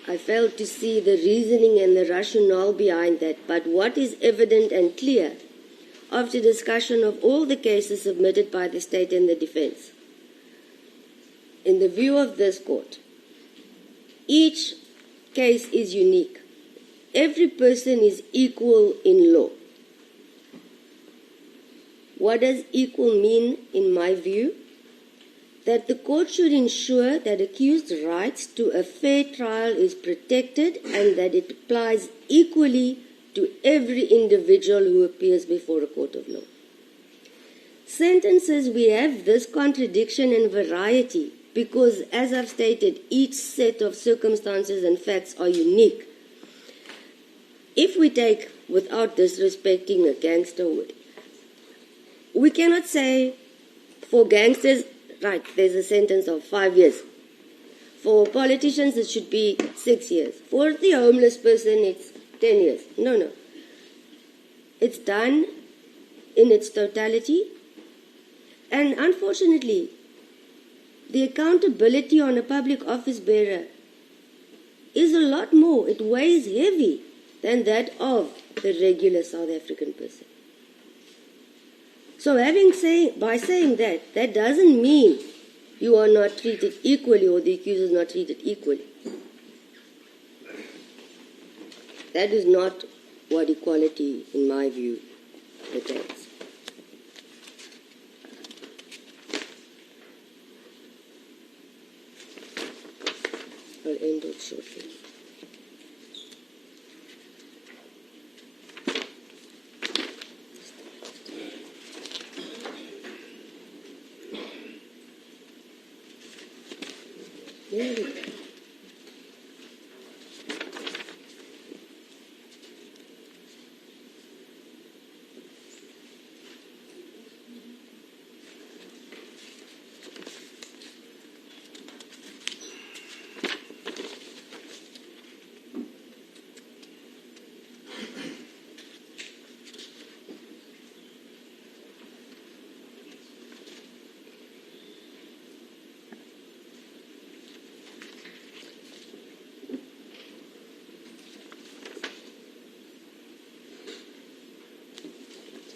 I failed to see the reasoning and the rationale behind that, but what is evident and clear after discussion of all the cases submitted by the state and the defense, in the view of this court, each case is unique. Every person is equal in law. What does equal mean in my view? That the court should ensure that accused rights to a fair trial is protected and that it applies equally to every individual who appears before a court of law. Sentences, we have this contradiction and variety because, as I've stated, each set of circumstances and facts are unique. if we take, without disrespecting a gangster, we cannot say for gangsters, right, there's a sentence of 5 years. For politicians, it should be 6 years. For the homeless person, it's 10 years. No. It's done in its totality. And unfortunately, the accountability on a public office bearer is a lot more. It weighs heavy than that of the regular South African person. So by saying that, that doesn't mean you are not treated equally or the accused is not treated equally. That is not what equality, in my view, entails. I'll end it shortly.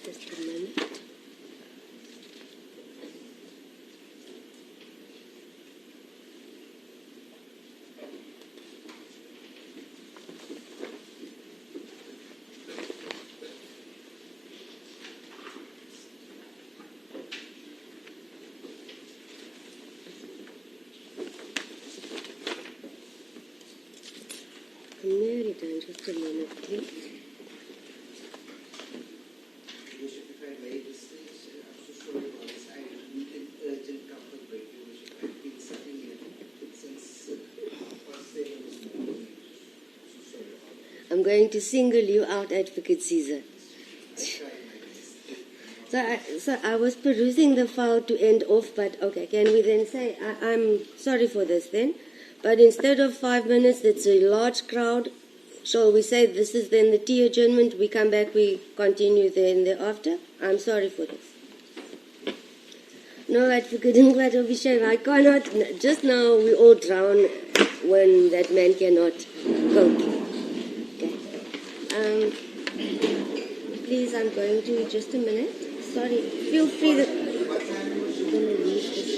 Just a minute. I'm nearly done. Just a minute, please. If I may just say, I'm so sorry about this. I need an urgent comfort break. I've been sitting here since past 7 this morning. So sorry about that. I'm going to single you out, Advocate Caesar. I tried my best. So I was perusing the file to end off, but okay, can we then say, I'm sorry for this then, but instead of 5 minutes, it's a large crowd. Shall we say this is then the tea adjournment, we come back, we continue then thereafter? I'm sorry for this. No, Advocate Ngwatobishan, I cannot, just now we all drown when that man cannot cope. Okay. Please, I'm going to, just a minute. Sorry, feel free to... I'm going to leave this.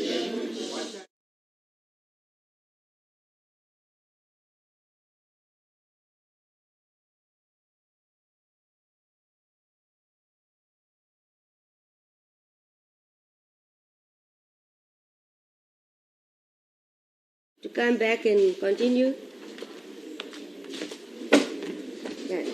To come back and continue. Yeah.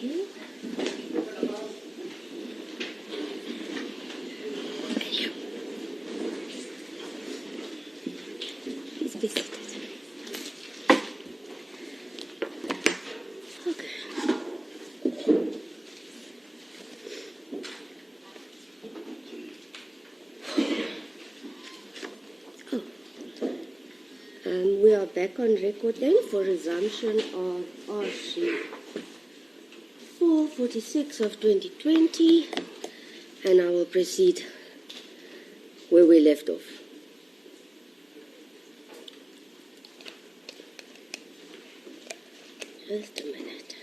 Thank you. Please be seated. We are back on record then for resumption of RC 446 of 2020, and I will proceed where we left off. Just a minute.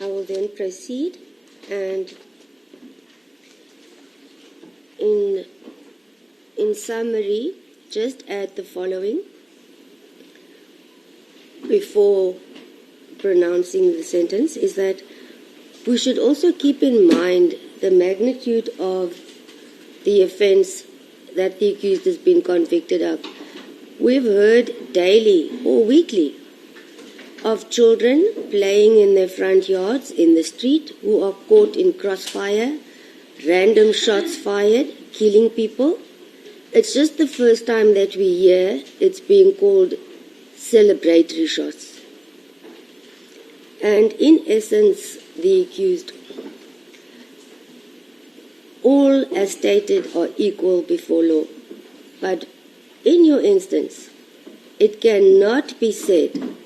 I will then proceed and in summary just add the following before pronouncing the sentence, is that we should also keep in mind the magnitude of the offence that the accused has been convicted of. We've heard daily or weekly of children playing in their front yards in the street who are caught in crossfire, random shots fired, killing people. It's just the first time that we hear it's being called celebratory shots. And in essence, the accused, all as stated, are equal before law. But in your instance, it cannot be said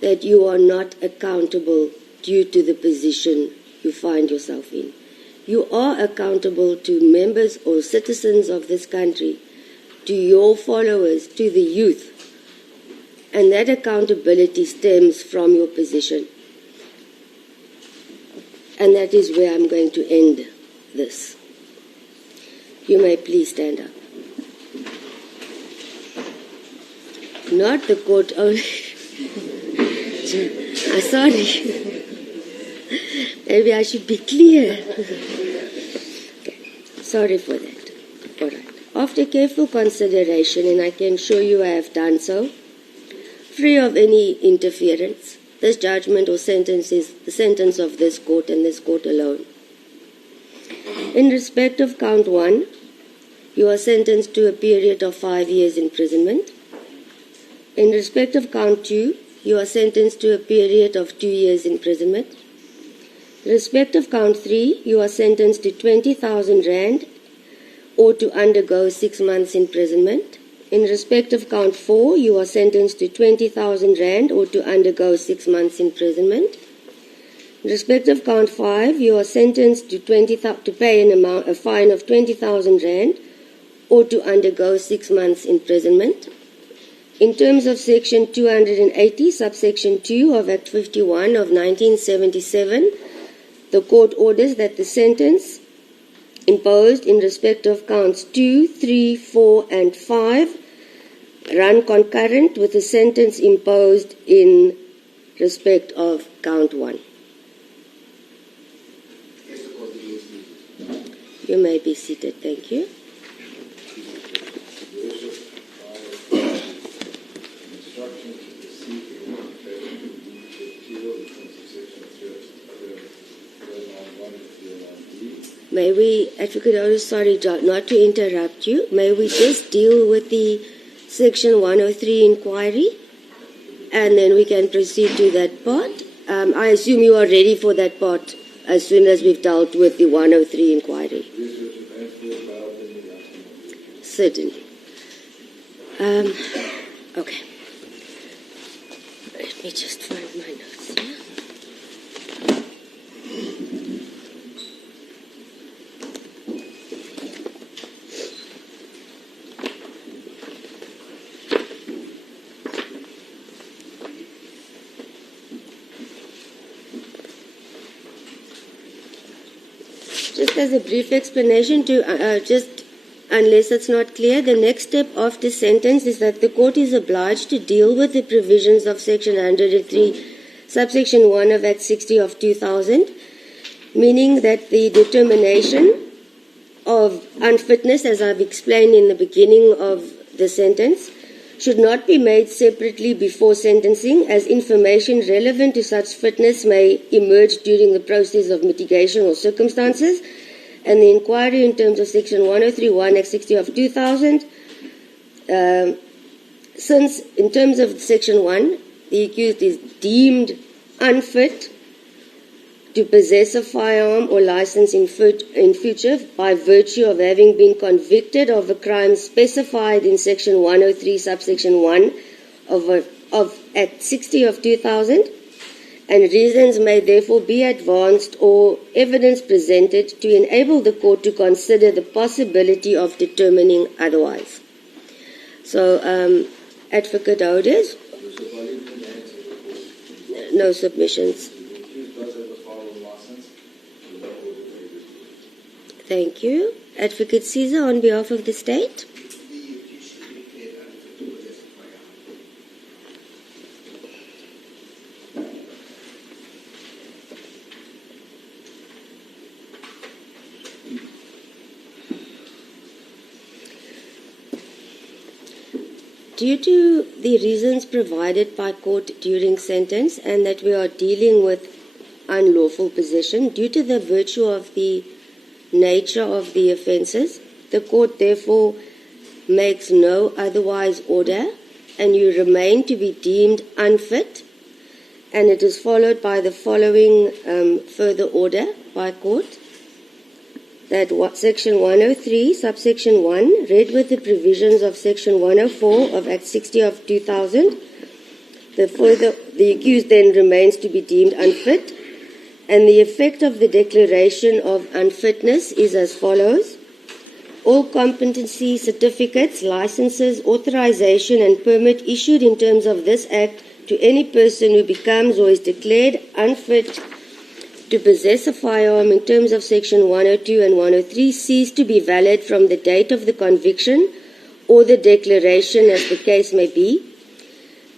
that you are not accountable due to the position you find yourself in. You are accountable to members or citizens of this country, to your followers, to the youth. And that accountability stems from your position. And that is where I'm going to end this. You may please stand up. Not the court only. Sorry. Maybe I should be clear. Sorry for that. All right. After careful consideration, and I can show you I have done so, free of any interference, this judgment or sentence is the sentence of this court and this court alone. In respect of count 1, you are sentenced to a period of 5 years imprisonment. In respect of count 2, you are sentenced to a period of 2 years imprisonment. In respect of count 3, you are sentenced to 20,000 rand or to undergo 6 months imprisonment. In respect of count 4, you are sentenced to 20,000 rand or to undergo 6 months imprisonment. In respect of count 5, you are sentenced to pay a fine of 20,000 rand or to undergo 6 months imprisonment. In terms of Section 280, subsection 2 of Act 51 of 1977, the court orders that the sentence imposed in respect of counts 2, 3, 4, and 5 run concurrent with the sentence imposed in respect of count 1. You may be seated. Thank you. May we, Advocate, sorry, not to interrupt you, may we just deal with the Section 103 inquiry and then we can proceed to that part. I assume you are ready for that part as soon as we've dealt with the 103 inquiry. Certainly. Okay. Let me just find my notes here. just as a brief explanation unless it's not clear, the next step of this sentence is that the court is obliged to deal with the provisions of Section 103, subsection 1 of Act 60 of 2000, meaning that the determination of unfitness, as I've explained in the beginning of the sentence, should not be made separately before sentencing, as information relevant to such fitness may emerge during the process of mitigation or circumstances, and the inquiry in terms of Section 103.1 Act 60 of 2000, since in terms of Section 1, the accused is deemed unfit to possess a firearm or license in future by virtue of having been convicted of a crime specified in Section 103, subsection 1 of Act 60 of 2000, and reasons may therefore be advanced or evidence presented to enable the court to consider the possibility of determining otherwise. So, Advocate Houders? No submissions. Thank you. Advocate Caesar, on behalf of the state. Due to the reasons provided by court during sentence and that we are dealing with unlawful possession, due to the virtue of the nature of the offences, the court therefore makes no otherwise order and you remain to be deemed unfit, and it is followed by the following further order by court, that Section 103, subsection 1, read with the provisions of Section 104 of Act 60 of 2000, the accused then remains to be deemed unfit, and the effect of the declaration of unfitness is as follows. All competency certificates, licenses, authorization and permit issued in terms of this Act to any person who becomes or is declared unfit to possess a firearm in terms of Section 102 and 103 cease to be valid from the date of the conviction or the declaration as the case may be.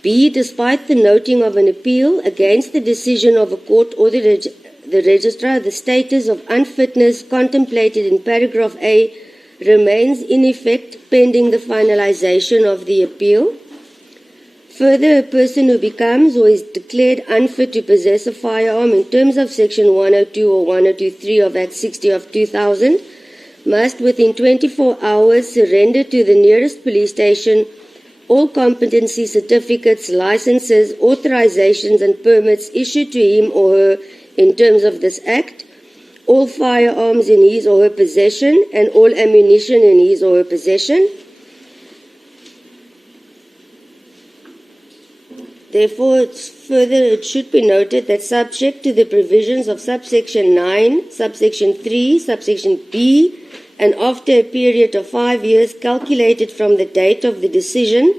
B, despite the noting of an appeal against the decision of a court or the registrar, the status of unfitness contemplated in paragraph A remains in effect pending the finalization of the appeal. Further, a person who becomes or is declared unfit to possess a firearm in terms of Section 102 or 102.3 of Act 60 of 2000 must within 24 hours surrender to the nearest police station all competency certificates, licenses, authorizations and permits issued to him or her in terms of this Act, all firearms in his or her possession and all ammunition in his or her possession. Therefore, it should be noted that subject to the provisions of subsection 9, subsection 3, subsection B, and after a period of 5 years calculated from the date of the decision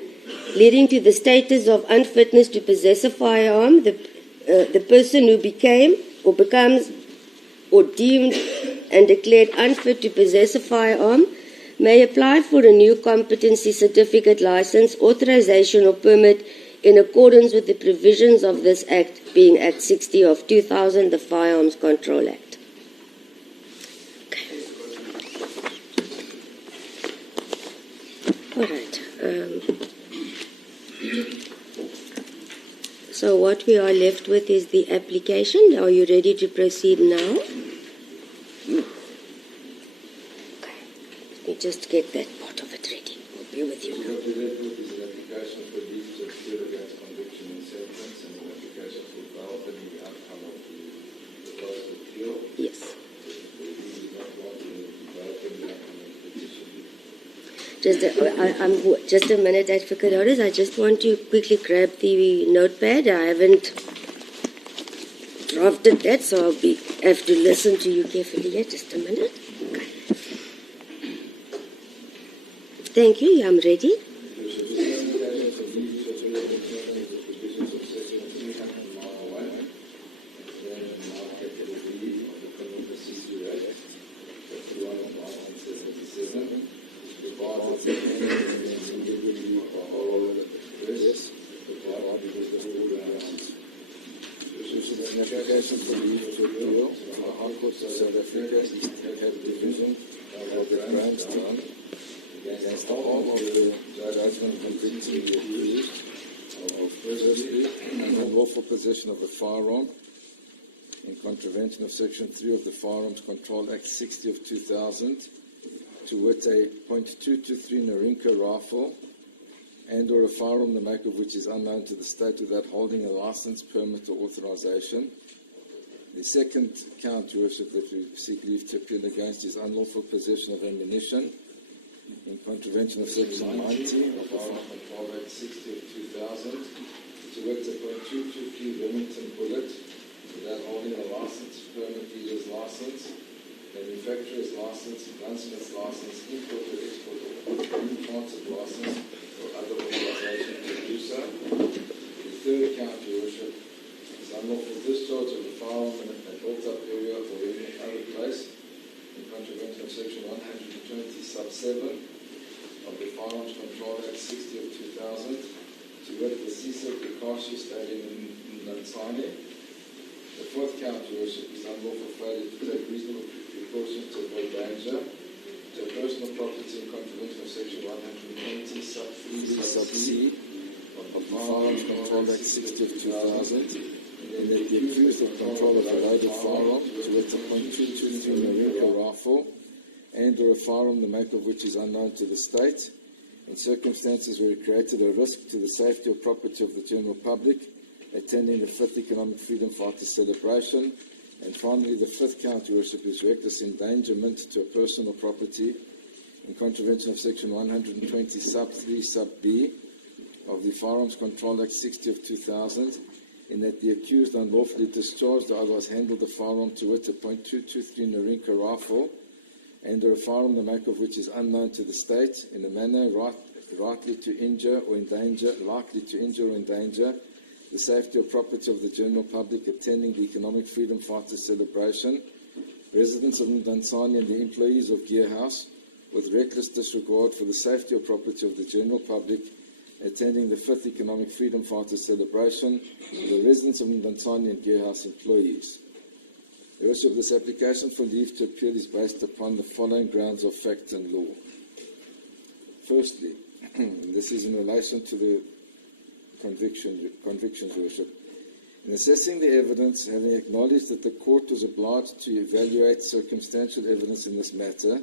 leading to the status of unfitness to possess a firearm, the person who became or becomes or deemed and declared unfit to possess a firearm may apply for a new competency certificate, license, authorization or permit in accordance with the provisions of this Act, being Act 60 of 2000, the Firearms Control Act. Okay. All right. So what we are left with is the application. Are you ready to proceed now? Okay. Let me just get that part of it ready. We'll be with you now. Yes. Just a minute, Advocate Houders. I just want to quickly grab the notepad. I haven't drafted that, so I'll have to listen to you carefully here. Just a minute. Okay. Thank you. I'm ready. application for leave to appeal to the High Court of South Africa, East Cape Division, held at Grahamstown, against the whole of the judgment convicting the accused of, firstly, unlawful possession of a firearm in contravention of Section 3 of the Firearms Control Act 60 of 2000, to wit a .223 Narinka rifle and or a firearm the make of which is unknown to the state without holding a license, permit or authorization. The second count, Your Worship, that we seek leave to appeal against is unlawful possession of ammunition in contravention of Section 90 of the Firearms Control Act 60 of 2000, to wit a .223 Remington bullet without holding a license, permit, dealer's license, manufacturer's license, gunsmith's license, import or export or new transit license, or other authorization to do so. The third count, Your Worship, is unlawful discharge of a firearm in a built-up area or any other place in contravention of Section 120 sub 7 of the Firearms Control Act 60 of 2000, to wit the CSIC Lukashi Stadium in Lansani. The fourth count, Your Worship, is unlawful failure to take reasonable precautions to avoid danger to personal property in contravention of Section 120 sub 3 sub C of the Firearms Control Act 60 of 2000, in that the accused of control of a loaded firearm, to wit a .223 Narinka rifle and or a firearm the make of which is unknown to the state, in circumstances where it created a risk to the safety or property of the general public, attending the 5th Economic Freedom Fighters celebration. And finally, the fifth count, Your Worship, is reckless endangerment to a person or property in contravention of Section 120 sub 3 sub B of the Firearms Control Act 60 of 2000, in that the accused unlawfully discharged or otherwise handled the firearm, to wit a .223 Narinka rifle and or a firearm the make of which is unknown to the state, in a manner likely to injure or endanger the safety or property of the general public attending the Economic Freedom Fighters celebration, residents of Mdansani and the employees of Gear House, with reckless disregard for the safety or property of the general public attending the 5th Economic Freedom Fighters celebration, the residents of Mdansani and Gear House employees. The Worship, this application for leave to appeal is based upon the following grounds of fact and law. Firstly, this is in relation to the convictions, Your Worship. In assessing the evidence, having acknowledged that the court was obliged to evaluate circumstantial evidence in this matter,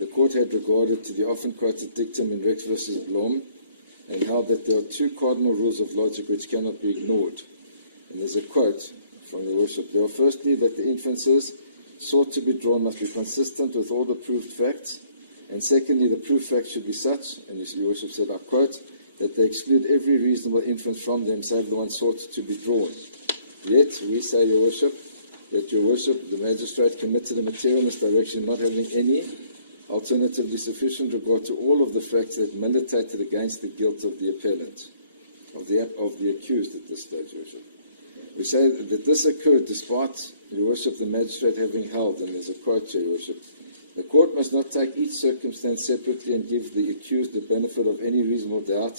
the court had regarded to the often quoted dictum in Rex v. Blom and held that there are two cardinal rules of logic which cannot be ignored. And there's a quote from Your Worship. There are firstly that the inferences sought to be drawn must be consistent with all the proved facts, and secondly the proved facts should be such, and Your Worship said, I quote, that they exclude every reasonable inference from them save the one sought to be drawn. Yet, we say, Your Worship, that Your Worship, the magistrate, committed a material misdirection not having any alternatively sufficient regard to all of the facts that militated against the guilt of the appellant, of the accused at this stage, Your Worship. We say that this occurred despite, Your Worship, the magistrate having held, and there's a quote here, Your Worship, the court must not take each circumstance separately and give the accused the benefit of any reasonable doubt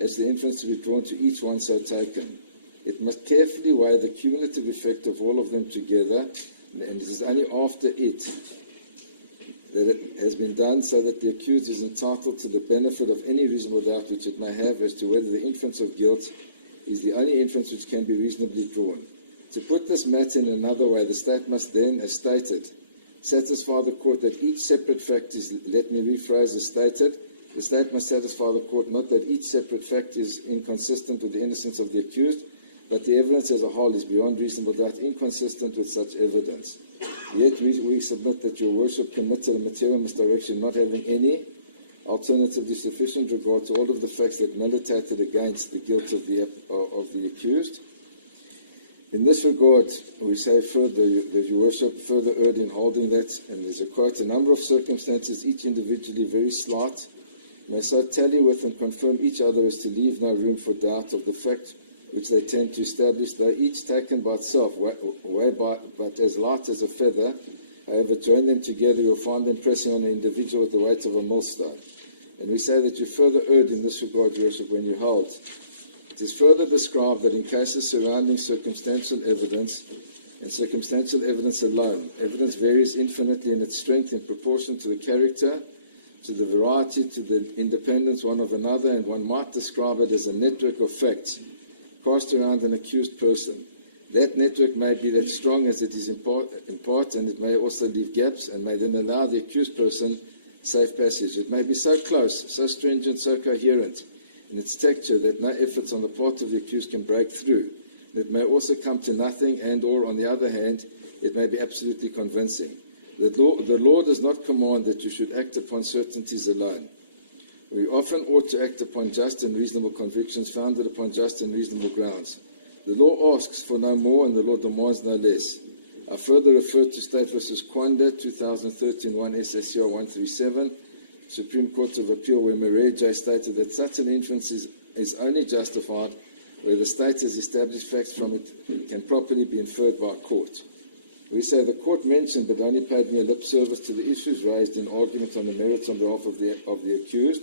as the inference to be drawn to each one so taken. It must carefully weigh the cumulative effect of all of them together, and it is only after it that it has been done so that the accused is entitled to the benefit of any reasonable doubt which it may have as to whether the inference of guilt is the only inference which can be reasonably drawn. To put this matter in another way, the state must then, as stated, satisfy the court that each separate fact is, let me rephrase as stated, the state must satisfy the court not that each separate fact is inconsistent with the innocence of the accused, but the evidence as a whole is beyond reasonable doubt inconsistent with such evidence. Yet we submit that Your Worship committed a material misdirection not having any alternatively sufficient regard to all of the facts that militated against the guilt of the accused. In this regard, we say further that Your Worship further erred in holding that, and there's a quote, a number of circumstances, each individually very slight, may so tally with and confirm each other as to leave no room for doubt of the fact which they tend to establish, though each taken by itself, but as light as a feather, however, join them together, you'll find them pressing on an individual with the weight of a millstone. And we say that you further erred in this regard, Your Worship, when you held. It is further described that in cases surrounding circumstantial evidence and circumstantial evidence alone. Evidence varies infinitely in its strength in proportion to the character, to the variety, to the independence one of another, and one might describe it as a network of facts cast around an accused person. That network may be that strong as it is in part, and it may also leave gaps and may then allow the accused person safe passage. It may be so close, so stringent, so coherent in its texture that no efforts on the part of the accused can break through. It may also come to nothing, and or, on the other hand, it may be absolutely convincing. The law does not command that you should act upon certainties alone. We often ought to act upon just and reasonable convictions founded upon just and reasonable grounds. The law asks for no more, and the law demands no less. I further refer to State v. Kwanda, 2013, 1 SSCR 137, Supreme Court of Appeal, where Murray J. stated that such an inference is only justified where the state has established facts from it can properly be inferred by a court. We say the court mentioned but only paid mere lip service to the issues raised in argument on the merits on behalf of the accused,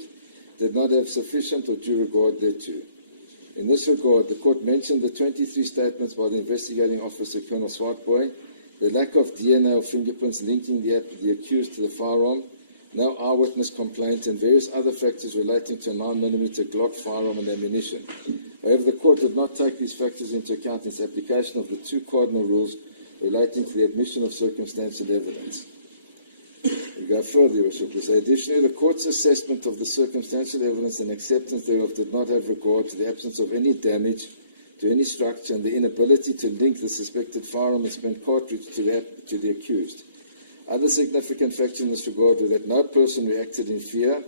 did not have sufficient or due regard thereto. In this regard, the court mentioned the 23 statements by the investigating officer, Colonel Swartboy, the lack of DNA or fingerprints linking the accused to the firearm, no eyewitness complaint, and various other factors relating to a 9mm Glock firearm and ammunition. However, the court did not take these factors into account in its application of the two cardinal rules relating to the admission of circumstantial evidence. We go further, Your Worship. We say, additionally, the court's assessment of the circumstantial evidence and acceptance thereof did not have regard to the absence of any damage to any structure and the inability to link the suspected firearm and spent cartridge to the accused. Other significant factors in this regard were that no person reacted in fear,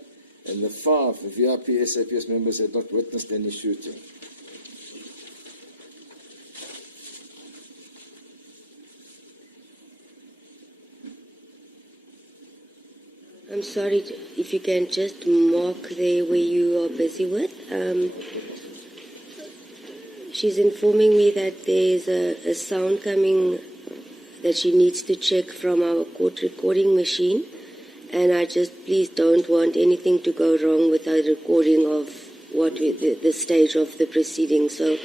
and the 5 VIP SAPS members had not witnessed any shooting. I'm sorry, if you can just mark there where you are busy with. She's informing me that there's a sound coming that she needs to check from our court recording machine, and I just please don't want anything to go wrong with our recording of the stage of the proceeding. So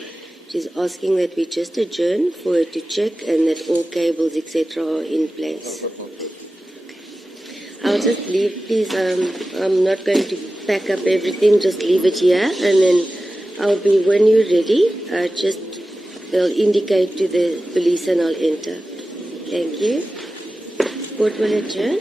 she's asking that we just adjourn for her to check and that all cables, etc., are in place. I'll just leave, please. I'm not going to pack up everything, just leave it here, and then I'll be, when you're ready, they'll indicate to the police and I'll enter. Thank you. Court will adjourn.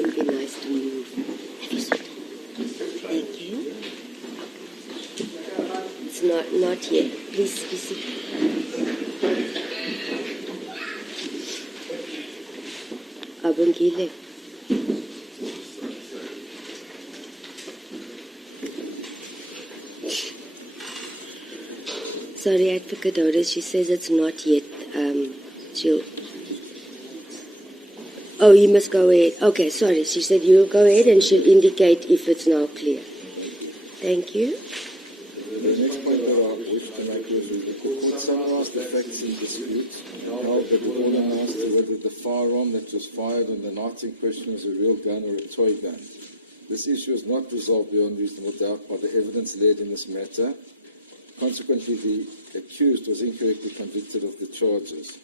wouldn't be nice to move. Have you seen? Thank you. It's not yet. Please be seated. Abongile. Sorry, Advocate Doris, she says it's not yet. Oh, you must go ahead. Okay, sorry. She said you'll go ahead and she'll indicate if it's now clear. Thank you. The next point that I wish to make is the court summarised the facts in dispute and held that it all amounts to whether the firearm that was fired on the night in question was a real gun or a toy gun. This issue is not resolved beyond reasonable doubt by the evidence led in this matter. Consequently, the accused was incorrectly convicted of the charges.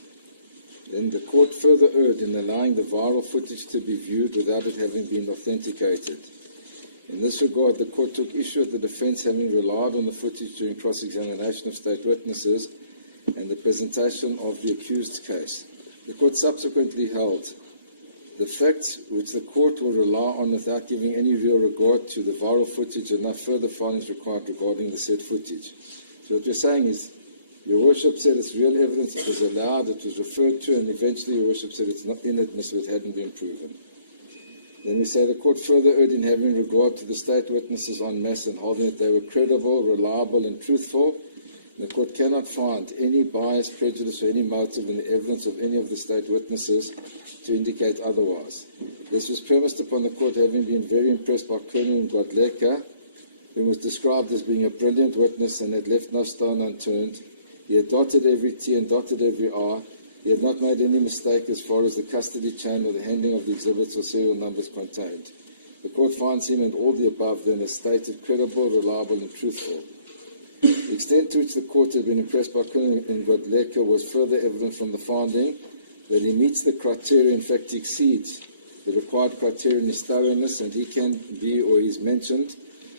Then the court further erred in allowing the viral footage to be viewed without it having been authenticated. In this regard, the court took issue with the defence having relied on the footage during cross-examination of state witnesses and the presentation of the accused's case. The court subsequently held the facts which the court will rely on without giving any real regard to the viral footage and no further findings required regarding the said footage. So what you're saying is, Your Worship said it's real evidence, it was allowed, it was referred to, and eventually Your Worship said it's not inadmissible, it hadn't been proven. Then we say the court further erred in having regard to the state witnesses en masse and holding that they were credible, reliable, and truthful. The court cannot find any bias, prejudice, or any motive in the evidence of any of the state witnesses to indicate otherwise. This was premised upon the court having been very impressed by Colonel Godleka, who was described as being a brilliant witness and had left no stone unturned. He had dotted every T and dotted every R. He had not made any mistake as far as the custody chain or the handling of the exhibits or serial numbers contained. The court finds him and all the above then as stated credible, reliable, and truthful. The extent to which the court had been impressed by Colonel Godleka was further evident from the finding that he meets the criteria, in fact he exceeds the required criteria in his thoroughness, and he can be, or is mentioned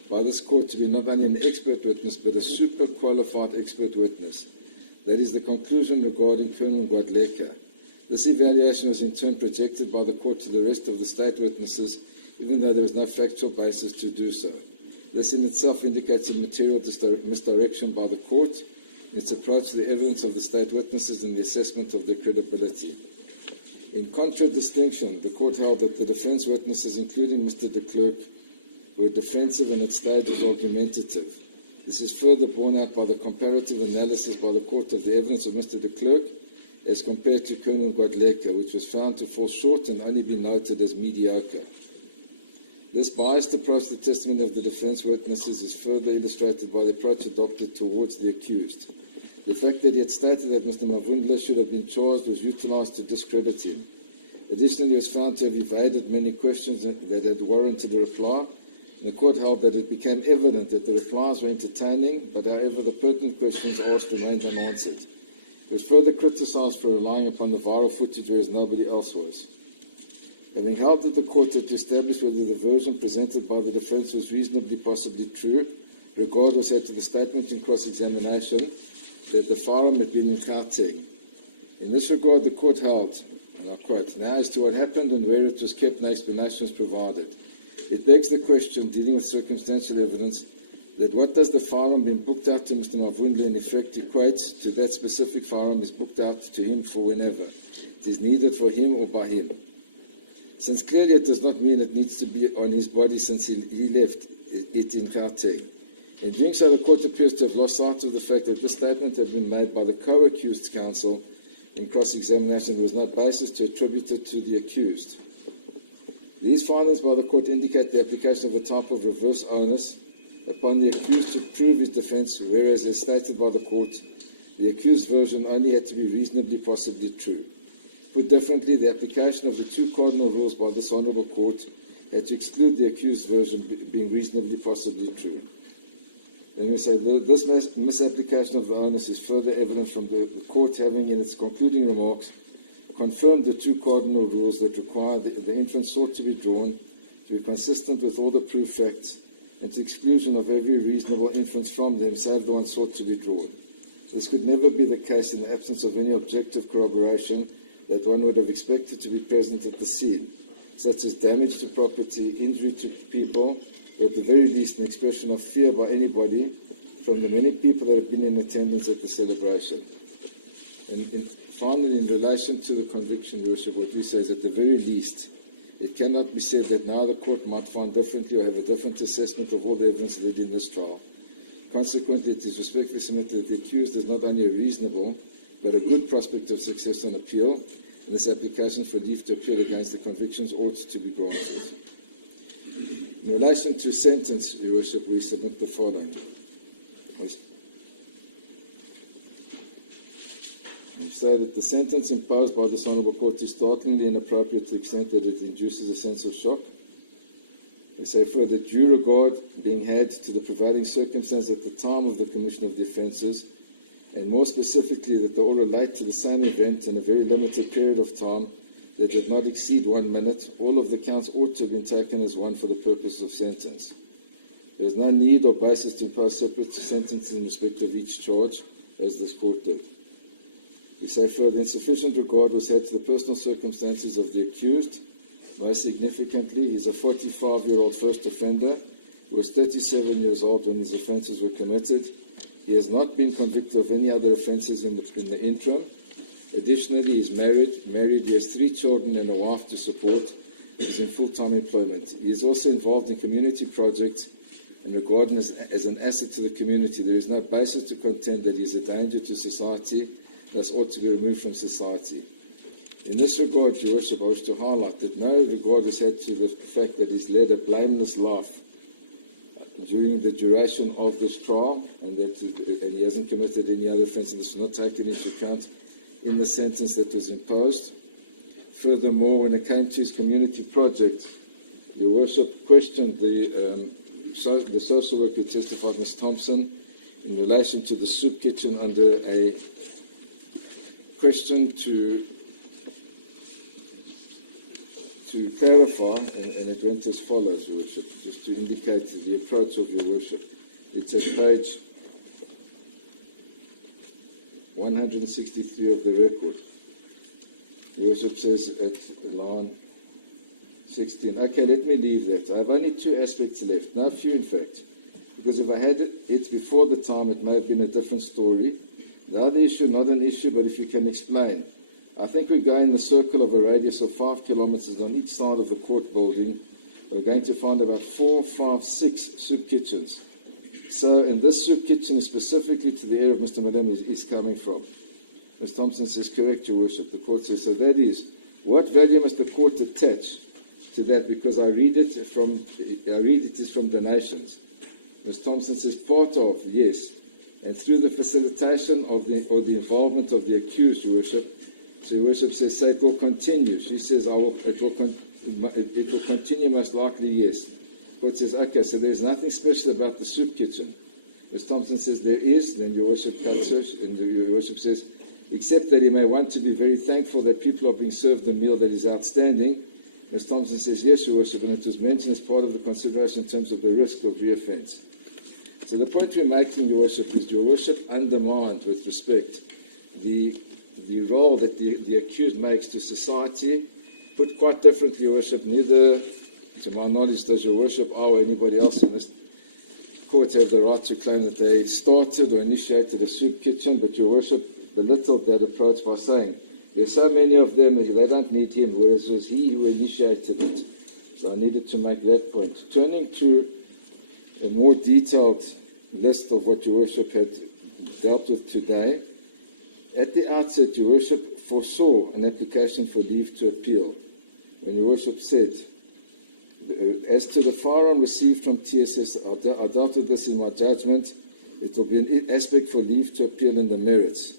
by this court to be not only an expert witness but a super qualified expert witness. That is the conclusion regarding Colonel Godleka. This evaluation was in turn projected by the court to the rest of the state witnesses, even though there was no factual basis to do so. This in itself indicates a material misdirection by the court in its approach to the evidence of the state witnesses and the assessment of their credibility. In contradistinction, the court held that the defence witnesses, including Mr. de Klerk, were defensive and at stages argumentative. This is further borne out by the comparative analysis by the court of the evidence of Mr. de Klerk as compared to Colonel Godleka, which was found to fall short and only be noted as mediocre. This biased approach to the testimony of the defence witnesses is further illustrated by the approach adopted towards the accused. The fact that he had stated that Mr. Mavundla should have been charged was utilised to discredit him. Additionally, he was found to have evaded many questions that had warranted a reply, and the court held that it became evident that the replies were entertaining, but however the pertinent questions asked remained unanswered. He was further criticised for relying upon the viral footage whereas nobody else was. Having held that the court had to establish whether the version presented by the defence was reasonably possibly true, regard was had to the statement in cross-examination that the firearm had been in Gauteng. In this regard, the court held, and I quote, "Now as to what happened and where it was kept, no explanation was provided. It begs the question, dealing with circumstantial evidence, that what does the firearm being booked out to Mr. Mavundla in effect equates to that specific firearm is booked out to him for whenever it is needed for him or by him. Since clearly it does not mean it needs to be on his body since he left it in Gauteng. In doing so, the court appears to have lost sight of the fact that this statement had been made by the co-accused's counsel in cross-examination. There was no basis to attribute it to the accused. These findings by the court indicate the application of a type of reverse onus upon the accused to prove his defence, whereas, as stated by the court, the accused version only had to be reasonably possibly true. Put differently, the application of the two cardinal rules by this honourable court had to exclude the accused version being reasonably possibly true. Then we say this misapplication of the onus is further evident from the court having, in its concluding remarks, confirmed the two cardinal rules that require the inference sought to be drawn to be consistent with all the proved facts and to exclusion of every reasonable inference from them, save the one sought to be drawn. This could never be the case in the absence of any objective corroboration that one would have expected to be present at the scene. such as damage to property, injury to people, or at the very least an expression of fear by anybody from the many people that have been in attendance at the celebration. And finally, in relation to the conviction, Your Worship, what we say is at the very least, it cannot be said that now the court might find differently or have a different assessment of all the evidence led in this trial. Consequently, it is respectfully submitted that the accused is not only a reasonable but a good prospect of success on appeal, and this application for leave to appeal against the convictions ought to be granted. In relation to sentence, Your Worship, we submit the following. We say that the sentence imposed by this Honourable Court is startlingly inappropriate to the extent that it induces a sense of shock. We say further, due regard being had to the prevailing circumstance at the time of the commission of the offences, and more specifically that they all relate to the same event in a very limited period of time that did not exceed 1 minute, all of the counts ought to have been taken as one for the purpose of sentence. There is no need or basis to impose separate sentences in respect of each charge, as this Court did. We say further, insufficient regard was had to the personal circumstances of the accused. Most significantly, he is a 45-year-old first offender who was 37 years old when his offences were committed. He has not been convicted of any other offences in the interim. Additionally, he is married. He has 3 children and a wife to support. He is in full-time employment. He is also involved in community projects and regarded as an asset to the community. There is no basis to contend that he is a danger to society, thus ought to be removed from society. In this regard, Your Worship, I wish to highlight that no regard is had to the fact that he's led a blameless life during the duration of this trial, and he hasn't committed any other offence, and this was not taken into account in the sentence that was imposed. Furthermore, when it came to his community project, Your Worship questioned the social worker who testified, Ms. Thompson, in relation to the soup kitchen under a question to clarify, and it went as follows, Your Worship, just to indicate the approach of Your Worship. It's at page 163 of the record. Your Worship says at line 16. Okay, let me leave that. I have only 2 aspects left. No, few in fact. Because if I had it before the time, it may have been a different story. The other issue, not an issue, but if you can explain. I think we go in the circle of a radius of 5 kilometres on each side of the court building. We're going to find about 4, 5, 6 soup kitchens. So, and this soup kitchen is specifically to the area of Mr. Malema is coming from. Ms. Thompson says, correct, Your Worship. The court says, so that is, what value must the court attach to that? Because I read it is from donations. Ms. Thompson says, part of, yes. And through the facilitation of the involvement of the accused, Your Worship, so Your Worship says, say it will continue. She says, it will continue most likely, yes. The court says, okay, so there's nothing special about the soup kitchen. Ms. Thompson says, there is. Then Your Worship cuts her, and Your Worship says, except that he may want to be very thankful that people are being served a meal that is outstanding. Ms. Thompson says, yes, Your Worship, and it was mentioned as part of the consideration in terms of the risk of reoffence. So the point we're making, Your Worship, is Your Worship undermined, with respect, the role that the accused makes to society. Put quite differently, Your Worship, neither, to my knowledge, does Your Worship or anybody else in this court have the right to claim that they started or initiated a soup kitchen, but Your Worship belittled that approach by saying, there's so many of them, they don't need him, whereas it was he who initiated it. So I needed to make that point. Turning to a more detailed list of what Your Worship had dealt with today, at the outset, Your Worship foresaw an application for leave to appeal. When Your Worship said, as to the firearm received from TSS, I dealt with this in my judgment. It will be an aspect for leave to appeal in the merits.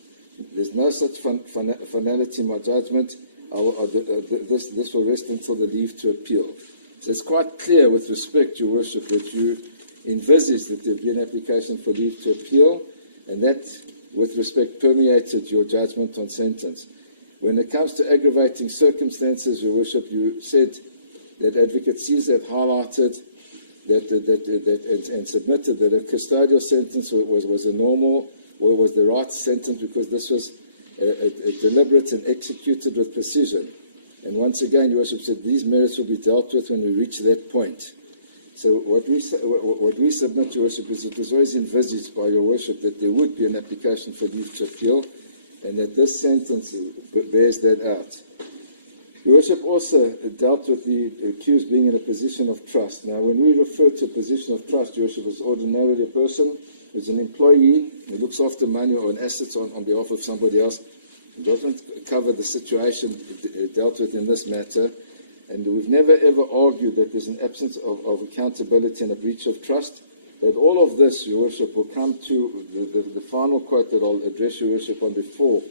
There's no such finality in my judgment. This will rest until the leave to appeal. So it's quite clear, with respect, Your Worship, that you envisaged that there would be an application for leave to appeal, and that, with respect, permeated your judgment on sentence. When it comes to aggravating circumstances, Your Worship, you said that Advocate Caesar had highlighted and submitted that a custodial sentence was a normal, or was the right sentence, because this was a deliberate and executed with precision. And once again, Your Worship said these merits will be dealt with when we reach that point. So what we submit, Your Worship, is it was always envisaged by Your Worship that there would be an application for leave to appeal, and that this sentence bears that out. Your Worship also dealt with the accused being in a position of trust. Now, when we refer to a position of trust, Your Worship, is ordinarily a person who's an employee who looks after money or an assets on behalf of somebody else. It doesn't cover the situation dealt with in this matter. And we've never ever argued that there's an absence of accountability and a breach of trust. But all of this, Your Worship, will come to the final quote that I'll address Your Worship on before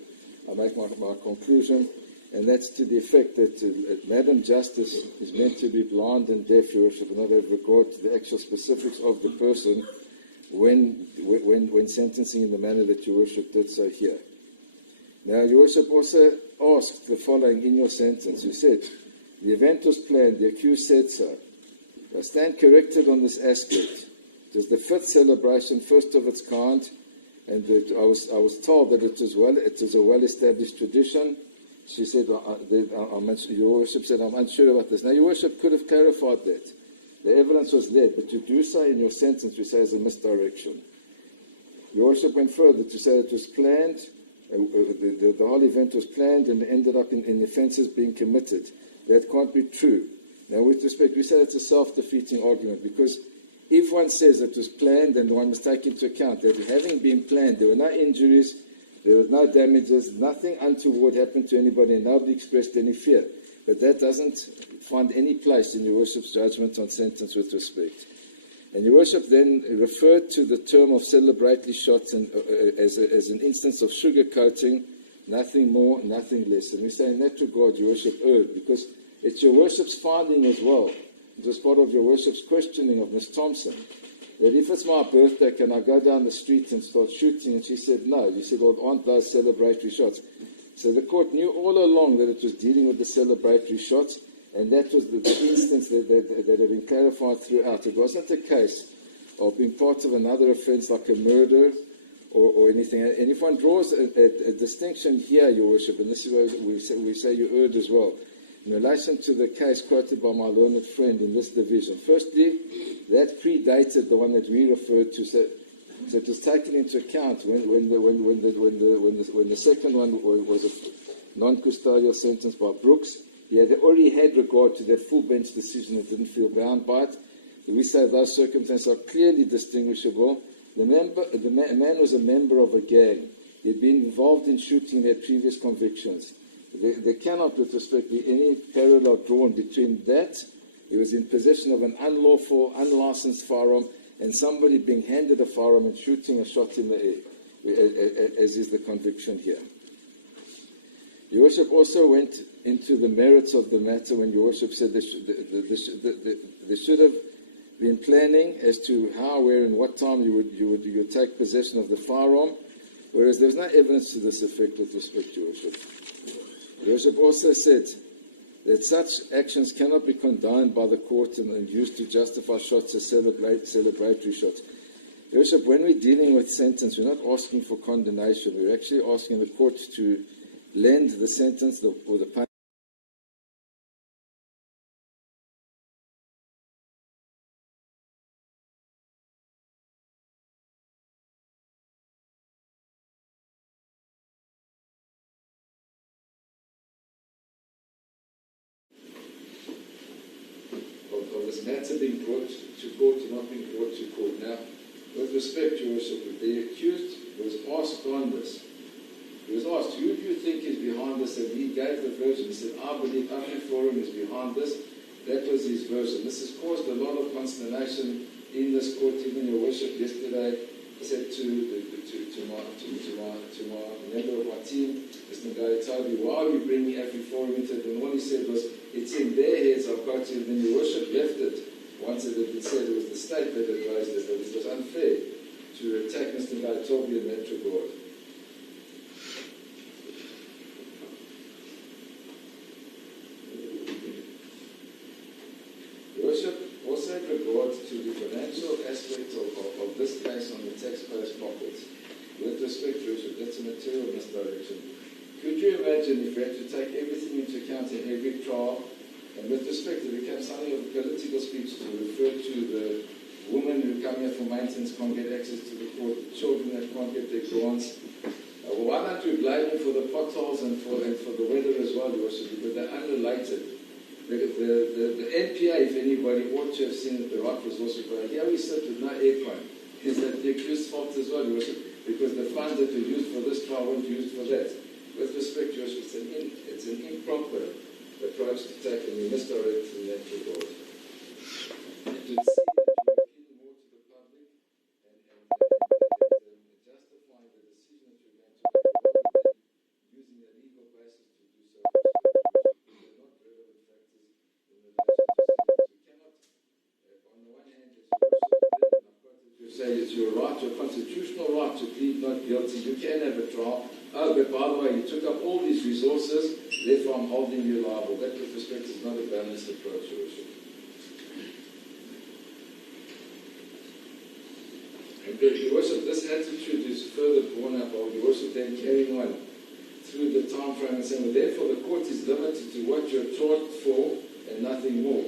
I make my conclusion. And that's to the effect that Madam Justice is meant to be blind and deaf, Your Worship, and not have regard to the actual specifics of the person when sentencing in the manner that Your Worship did so here. Now, Your Worship also asked the following in your sentence. You said, the event was planned, the accused said so. I stand corrected on this aspect. It was the fifth celebration, first of its kind, and that I was told that it is a well-established tradition. She said, Your Worship said, I'm unsure about this. Now, Your Worship could have clarified that. The evidence was there, but to do so in your sentence, you say, is a misdirection. Your Worship went further to say it was planned, the whole event was planned and ended up in offences being committed. That can't be true. Now, with respect, we say it's a self-defeating argument, because if one says it was planned, then one must take into account that having been planned, there were no injuries, there was no damages, nothing untoward happened to anybody, and nobody expressed any fear. But that doesn't find any place in Your Worship's judgment on sentence with respect. And Your Worship then referred to the term of celebratory shots as an instance of sugarcoating, nothing more, nothing less. And we say in that regard, Your Worship erred, because it's Your Worship's finding as well. It was part of Your Worship's questioning of Ms. Thompson, that if it's my birthday, can I go down the street and start shooting? And she said no. You said, well, aren't those celebratory shots? So the court knew all along that it was dealing with the celebratory shots, and that was the instance that had been clarified throughout. It wasn't a case of being part of another offence like a murder or anything. And if one draws a distinction here, Your Worship, and this is where we say you erred as well, in relation to the case quoted by my learned friend in this division. Firstly, that predated the one that we referred to, so it was taken into account when the second one was a non-custodial sentence by Brooks. He had already had regard to that full bench decision and didn't feel bound by it. We say those circumstances are clearly distinguishable. The man was a member of a gang. He had been involved in shooting their previous convictions. There cannot, with respect, be any parallel drawn between that. He was in possession of an unlawful, unlicensed firearm, and somebody being handed a firearm and shooting a shot in the air, as is the conviction here. Your Worship also went into the merits of the matter when Your Worship said there should have been planning as to how, where, and what time you would take possession of the firearm, whereas there was no evidence to this effect with respect to Your Worship. Your Worship also said that such actions cannot be condoned by the court and used to justify shots as celebratory shots. Your Worship, when we're dealing with sentence, we're not asking for condemnation. We're actually asking the court to lend the sentence or the punishment. Of this matter being brought to court or not being brought to court. Now, with respect, Your Worship, the accused was asked on this. He was asked, who do you think is behind this? And he gave the version. He said, I believe EFF Forum is behind this. That was his version. This has caused a lot of consternation in this court. Even Your Worship yesterday said to my member of my team, Mr. Toby, why are we bringing EFF Forum into it? And all he said was, it's in their heads, I've got to, and then Your Worship left it. Once it had been said, it was the state that had raised it, but it was unfair to attack Mr. Toby in that regard. Your Worship, also in regard to the financial aspect of this case on the taxpayers' pockets, with respect, Your Worship, that's a material misdirection. Could you imagine if we had to take everything into account in every trial? And with respect, it became something of a political speech to refer to the women who come here for maintenance can't get access to the court, children that can't get their grants. Well, why don't we blame them for the potholes and for the weather as well, Your Worship, because they're unrelated. The NPA, if anybody ought to have seen that the right resource required, here we sit with no aircon. Is that the accused's fault as well, Your Worship, because the funds that were used for this trial weren't used for that. With respect, Your Worship, it's an improper approach to take, and we misdirect in that regard. And to see that you appeal more to the public and justifying the decision that you're going to make rather than using a legal basis to do so. These are not relevant factors in relation to sentence. We cannot, on the one hand, as Your Worship, you say it's your right, your constitutional right to plead not guilty. You can have a trial. Oh, but by the way, you took up all these resources, therefore I'm holding you liable. That, with respect, is not a balanced approach, Your Worship. And Your Worship, this attitude is further borne out by Your Worship then carrying on through the time frame and saying, well, therefore the court is limited to what you're charged for and nothing more.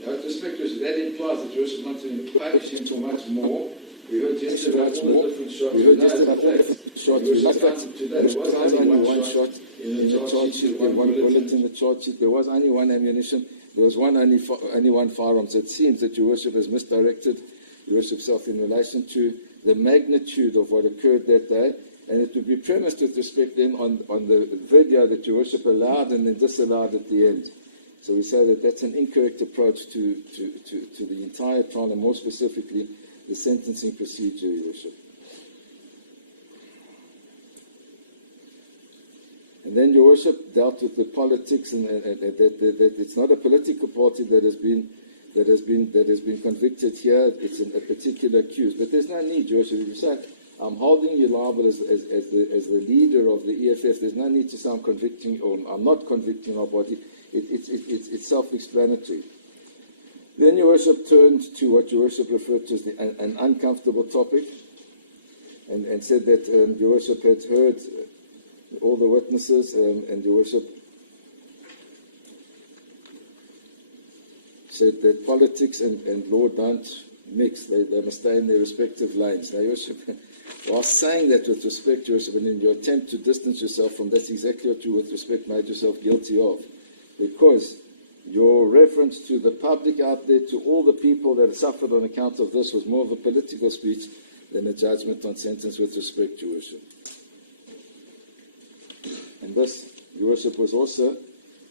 Now, with respect, Your Worship, that implies that Your Worship wants to punish him for much more. We heard yesterday about all the different shots. We heard yesterday about all the different shots. There was only one shot in the charge sheet. One bullet in the charge sheet. There was only one ammunition. There was only one firearm. So it seems that Your Worship has misdirected Your Worship self in relation to the magnitude of what occurred that day. And it would be premised with respect then on the video that Your Worship allowed and then disallowed at the end. So we say that that's an incorrect approach to the entire trial, and more specifically, the sentencing procedure, Your Worship. And then Your Worship dealt with the politics, and that it's not a political party that has been convicted here. It's a particular accused. But there's no need, Your Worship. If you say I'm holding you liable as the leader of the EFF, there's no need to say I'm convicting or I'm not convicting nobody. It's self-explanatory. Then Your Worship turned to what Your Worship referred to as an uncomfortable topic, and said that Your Worship had heard all the witnesses, and Your Worship said that politics and law don't mix. They must stay in their respective lanes. Now, Your Worship, while saying that with respect, Your Worship, and in your attempt to distance yourself from that's exactly what you, with respect, made yourself guilty of, because your reference to the public out there, to all the people that suffered on account of this, was more of a political speech than a judgment on sentence with respect, Your Worship. And this, Your Worship, was also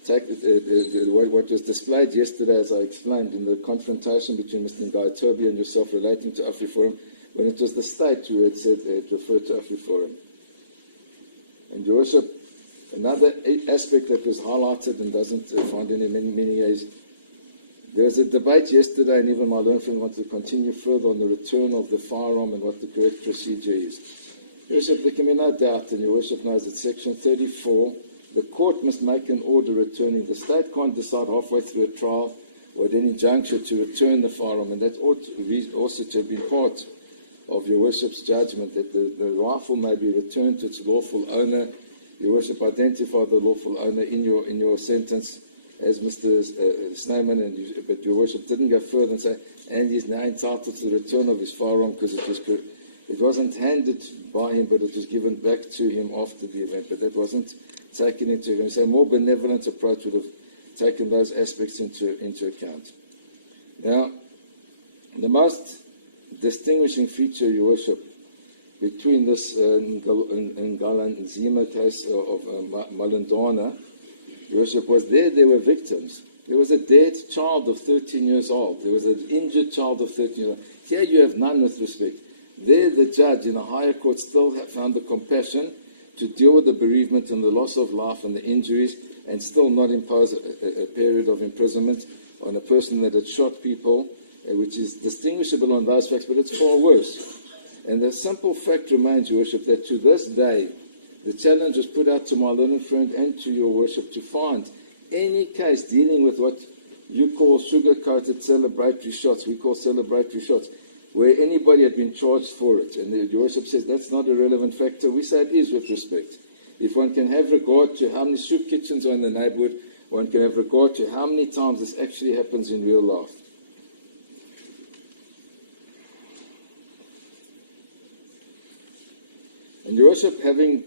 what was displayed yesterday, as I explained, in the confrontation between Mr. Ngaitobi and yourself relating to AfriForum, when it was the state who had said it referred to AfriForum. And Your Worship, another aspect that was highlighted and doesn't find any meaning is, there was a debate yesterday, and even my learned friend wanted to continue further on the return of the firearm and what the correct procedure is. Your Worship, there can be no doubt, and Your Worship knows that Section 34, the court must make an order returning. The state can't decide halfway through a trial or at any juncture to return the firearm, and that ought also to have been part of Your Worship's judgment, that the rifle may be returned to its lawful owner. Your Worship identified the lawful owner in your sentence as Mr. Snowman, but Your Worship didn't go further and say, and he's now entitled to the return of his firearm because it wasn't handed by him, but it was given back to him after the event. But that wasn't taken into account. So a more benevolent approach would have taken those aspects into account. Now, the most distinguishing feature, Your Worship, between this Ngala Nzima case of Malundana, Your Worship, was there were victims. There was a dead child of 13 years old. There was an injured child of 13 years old. Here you have none, with respect. There the judge in a higher court still found the compassion to deal with the bereavement and the loss of life and the injuries, and still not impose a period of imprisonment on a person that had shot people, which is distinguishable on those facts, but it's far worse. And the simple fact remains, Your Worship, that to this day, the challenge was put out to my learned friend and to Your Worship to find any case dealing with what you call sugar-coated celebratory shots, we call celebratory shots, where anybody had been charged for it. And Your Worship says that's not a relevant factor. We say it is, with respect. if one can have regard to how many soup kitchens are in the neighborhood, one can have regard to how many times this actually happens in real life. And Your Worship, having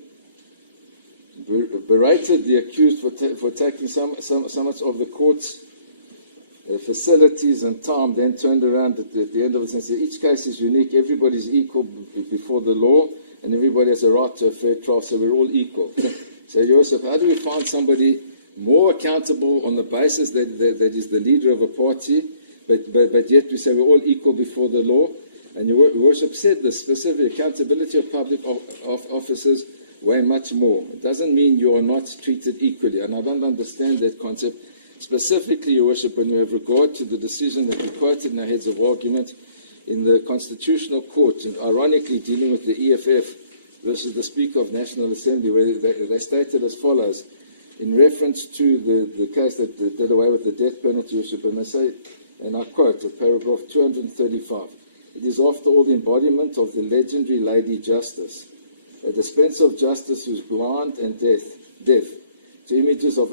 berated the accused for taking so much of the court's facilities and time, then turned around at the end of it and said, each case is unique, everybody's equal before the law, and everybody has a right to a fair trial, so we're all equal. So, Your Worship, how do we find somebody more accountable on the basis that is the leader of a party, but yet we say we're all equal before the law? And Your Worship said the specific accountability of public officers way much more. It doesn't mean you are not treated equally, and I don't understand that concept. Specifically, Your Worship, when we have regard to the decision that we quoted in our heads of argument in the Constitutional Court, and ironically dealing with the EFF versus the Speaker of National Assembly, where they stated as follows, in reference to the case that did away with the death penalty, Your Worship, and they say, and I quote, at paragraph 235, it is after all the embodiment of the legendary Lady Justice, a dispenser of justice who's blind and deaf to images of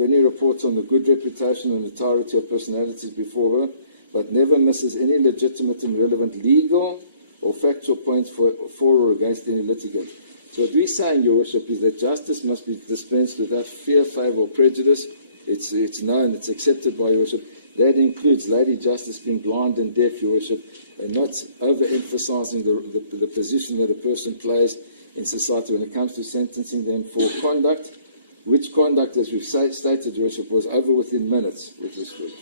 any reports on the good reputation and entirety of personalities before her, but never misses any legitimate and relevant legal or factual points for or against any litigant. So what we're saying, Your Worship, is that justice must be dispensed without fear, favour or prejudice. It's known, it's accepted by Your Worship. That includes Lady Justice being blind and deaf, Your Worship, and not overemphasising the position that a person plays in society when it comes to sentencing them for conduct, which conduct, as we've stated, Your Worship, was over within minutes with respect.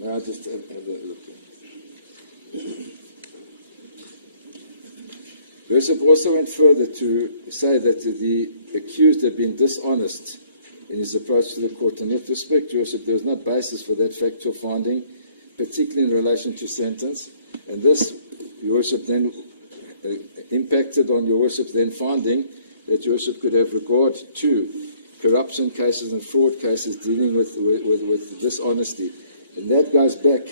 Now just have a look. Your Worship also went further to say that the accused had been dishonest in his approach to the court. And with respect, Your Worship, there was no basis for that factual finding, particularly in relation to sentence. And this, Your Worship, then impacted on Your Worship's then finding that Your Worship could have regard to corruption cases and fraud cases dealing with dishonesty. And that goes back,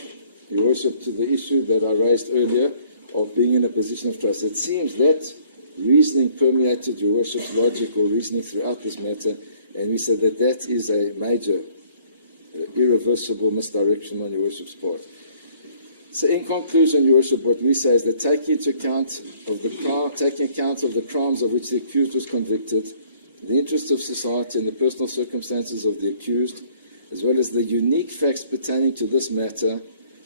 Your Worship, to the issue that I raised earlier of being in a position of trust. It seems that reasoning permeated Your Worship's logic or reasoning throughout this matter, and we said that that is a major, irreversible misdirection on Your Worship's part. So in conclusion, Your Worship, what we say is that taking account of the crimes of which the accused was convicted, the interests of society and the personal circumstances of the accused, as well as the unique facts pertaining to this matter,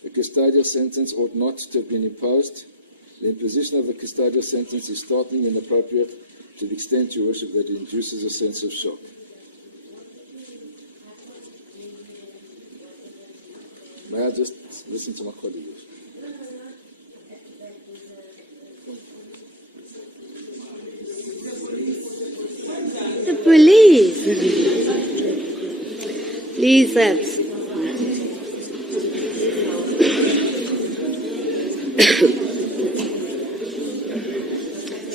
the custodial sentence ought not to have been imposed. The imposition of the custodial sentence is startling and inappropriate to the extent, Your Worship, that it induces a sense of shock. May I just listen to my colleague? The police. Please,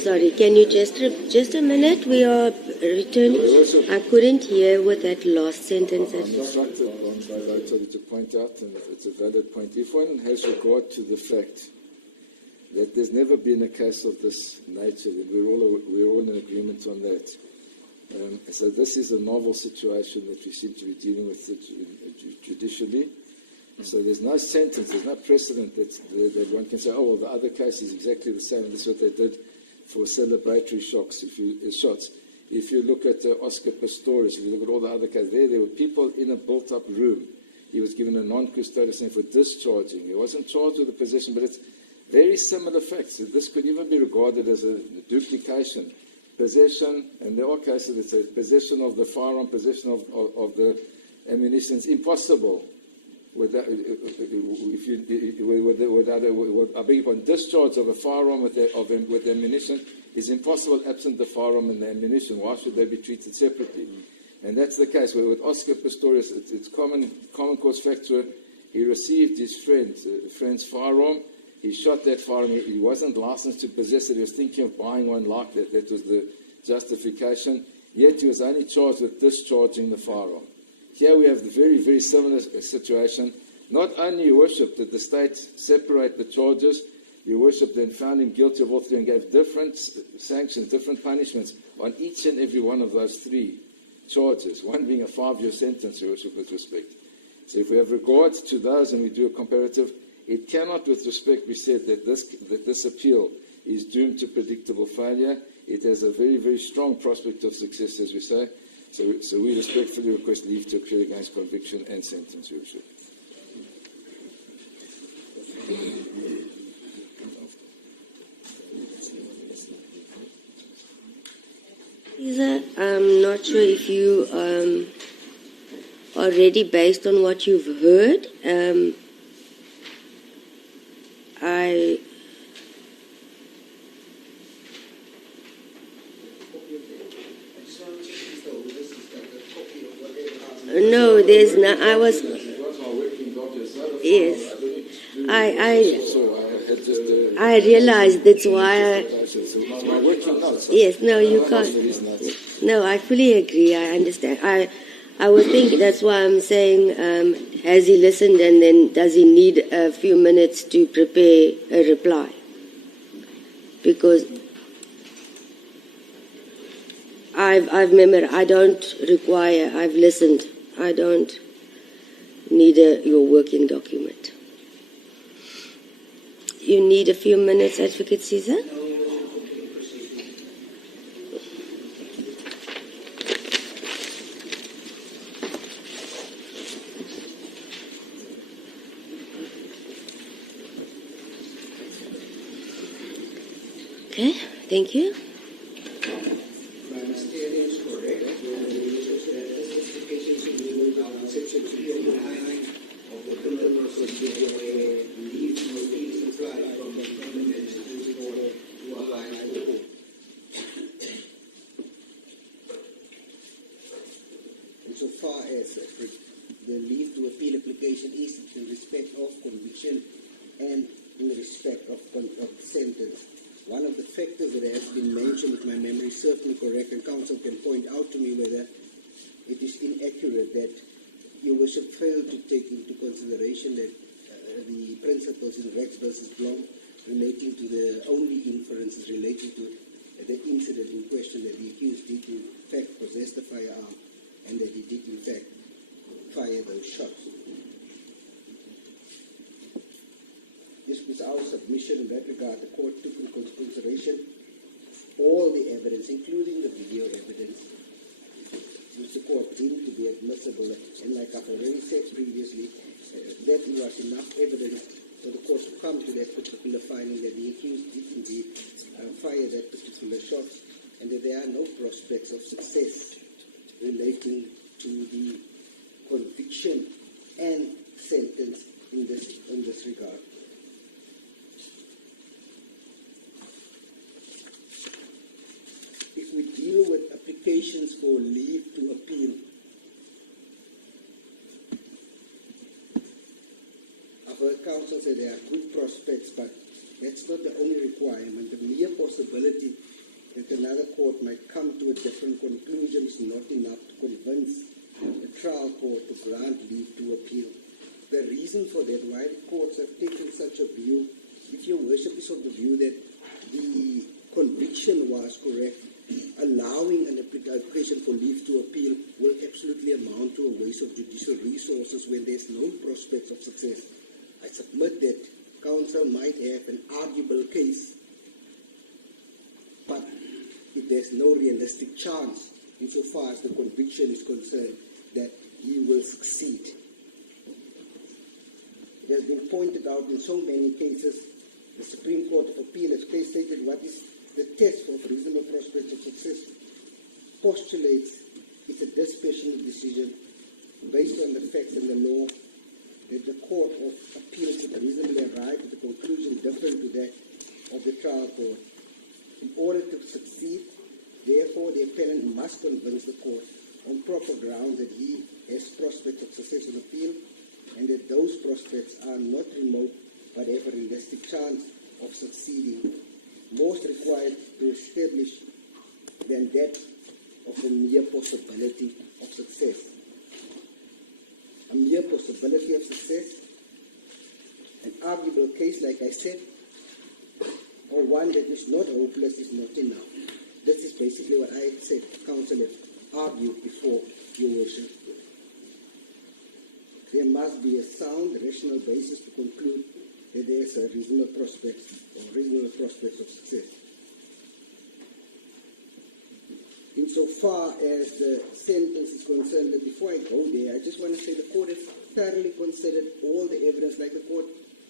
sorry, can you just a minute? We are returning. I couldn't hear what that last sentence. I'm instructed by Vitality to point out, and it's a valid point. If one has regard to the fact that there's never been a case of this nature, that we're all in agreement on that. So this is a novel situation that we seem to be dealing with judicially. So there's no sentence, there's no precedent that one can say, oh, well, the other case is exactly the same. That's what they did for celebratory shots. If you look at Oscar Pistorius, if you look at all the other cases, there were people in a built-up room. He was given a non-custodial sentence for discharging. He wasn't charged with the possession, but it's very similar facts. This could even be regarded as a duplication. Possession, and there are cases that say possession of the firearm, possession of the ammunition is impossible without discharge of a firearm with ammunition is impossible absent the firearm and the ammunition. Why should they be treated separately? And that's the case where with Oscar Pistorius, it's common cause factor. He received his friend's firearm. He shot that firearm. He wasn't licensed to possess it. He was thinking of buying one like that. That was the justification. Yet he was only charged with discharging the firearm. Here we have the very, very similar situation. Not only, Your Worship, did the state separate the charges, Your Worship then found him guilty of all three and gave different sanctions, different punishments on each and every one of those three charges, one being a 5-year sentence, Your Worship, with respect. So if we have regard to those and we do a comparative, it cannot with respect be said that this appeal is doomed to predictable failure. It has a very, very strong prospect of success, as we say. So we respectfully request leave to appeal against conviction and sentence, Your Worship. Caesar, I'm not sure if you already, based on what you've heard, No, there's not. I was. Yes. I realized that's why. Yes. No, you can't. No, I fully agree. I understand. I was thinking. That's why I'm saying. Has he listened, and then does he need a few minutes to prepare a reply? Because I've memorized. I don't require. I've listened. I don't need your working document. You need a few minutes, Advocate Caesar? Okay, thank you. Insofar as the leave to appeal application is in respect of conviction and in respect of sentence. One of the factors that has been mentioned, if my memory is certainly correct, and counsel can point out to me whether it is inaccurate, that Your Worship failed to take into consideration that the principles in Rex versus Blom relating to the only inferences relating to the incident in question, that the accused did in fact possess the firearm and that he did in fact fire those shots. This was our submission in that regard. The court took into consideration all the evidence, including the video evidence, which the court deemed to be admissible. And like I've already said previously, that was enough evidence for the court to come to that particular finding that the accused did indeed fire that particular shot, and that there are no prospects of success relating to the conviction and sentence in this regard. If we deal with applications for leave to appeal, I've heard counsel say there are good prospects, but that's not the only requirement. The mere possibility that another court might come to a different conclusion is not enough to convince the trial court to grant leave to appeal. The reason for that, why the courts have taken such a view, if Your Worship is of the view that the conviction was correct, allowing an application for leave to appeal will absolutely amount to a waste of judicial resources when there's no prospects of success. I submit that counsel might have an arguable case, but if there's no realistic chance, insofar as the conviction is concerned, that he will succeed. It has been pointed out in so many cases, the Supreme Court of Appeal has stated what is the test for reasonable prospects of success, postulates it's a dispassionate decision based on the facts and the law, that the Court of Appeal should reasonably arrive at a conclusion different to that of the trial court. In order to succeed, therefore, the appellant must convince the court on proper grounds that he has prospects of success on appeal and that those prospects are not remote but have a realistic chance of succeeding, most required to establish than that of the mere possibility of success. A mere possibility of success, an arguable case, like I said, or one that is not hopeless is not enough. This is basically what I said, counsel have argued before, Your Worship. There must be a sound, rational basis to conclude that there is a reasonable prospect of success. Insofar as the sentence is concerned, that before I go there, I just want to say the court has thoroughly considered all the evidence. Like the court